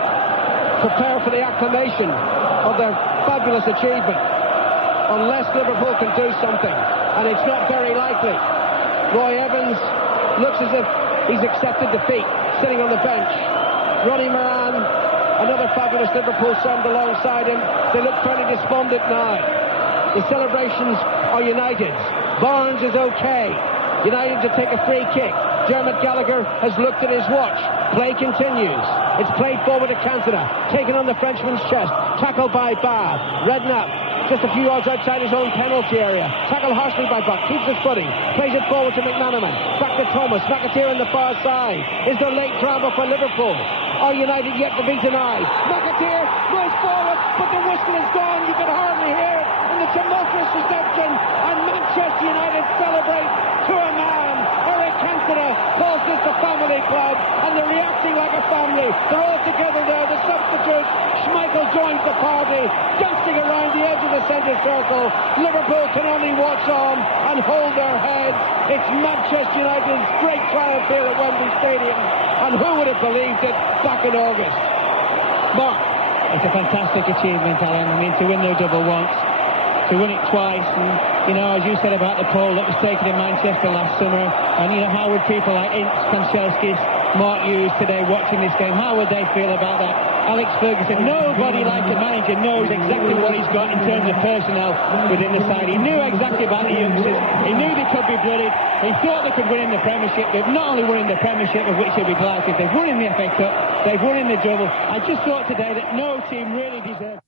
prepare for the acclamation of their fabulous achievement, unless Liverpool can do something, and it's not very likely. Roy Evans looks as if he's accepted defeat, sitting on the bench. Ronnie Moran, another fabulous Liverpool son, alongside him. They look fairly despondent now. The celebrations are United's. Barnes is okay. United to take a free kick. Dermot Gallagher has looked at his watch. Play continues. It's played forward to Cantona. Taken on the Frenchman's chest. Tackled by Bab. Redknapp just a few yards outside his own penalty area. Tackled harshly by Buck. Keeps his footing. Plays it forward to McManaman. Back to Thomas. McAteer on the far side. Is there late drama for Liverpool? Are United yet to be denied? McAteer goes forward, but the whistle is gone. You can hardly hear it in the tumultuous reception. And Manchester United celebrate to a man. Eric Cantona calls this the family club, and they're reacting like a family. They're all together there. The substitute, Schmeichel, joins the party, dancing around the edge of the centre circle. Liverpool can only watch on and hold their heads. It's Manchester United's great triumph here at Wembley Stadium, and who would have believed it back in August? Mark. It's a fantastic achievement, Alan. I mean, to win their double once, to win it twice, and, you know, as you said about the poll that was taken in Manchester last summer, and, you know, how would people like Ince, Kanchelskis, Mark Hughes today watching this game, how would they feel about that? Alex Ferguson, nobody like the manager knows exactly what he's got in terms of personnel within the side. He knew exactly about the youngsters. He knew they could be blooded. He thought they could win in the Premiership. They've not only won in the Premiership, of which he'll be delighted, they've won in the FA Cup, they've won in the double. I just thought today that no team really deserved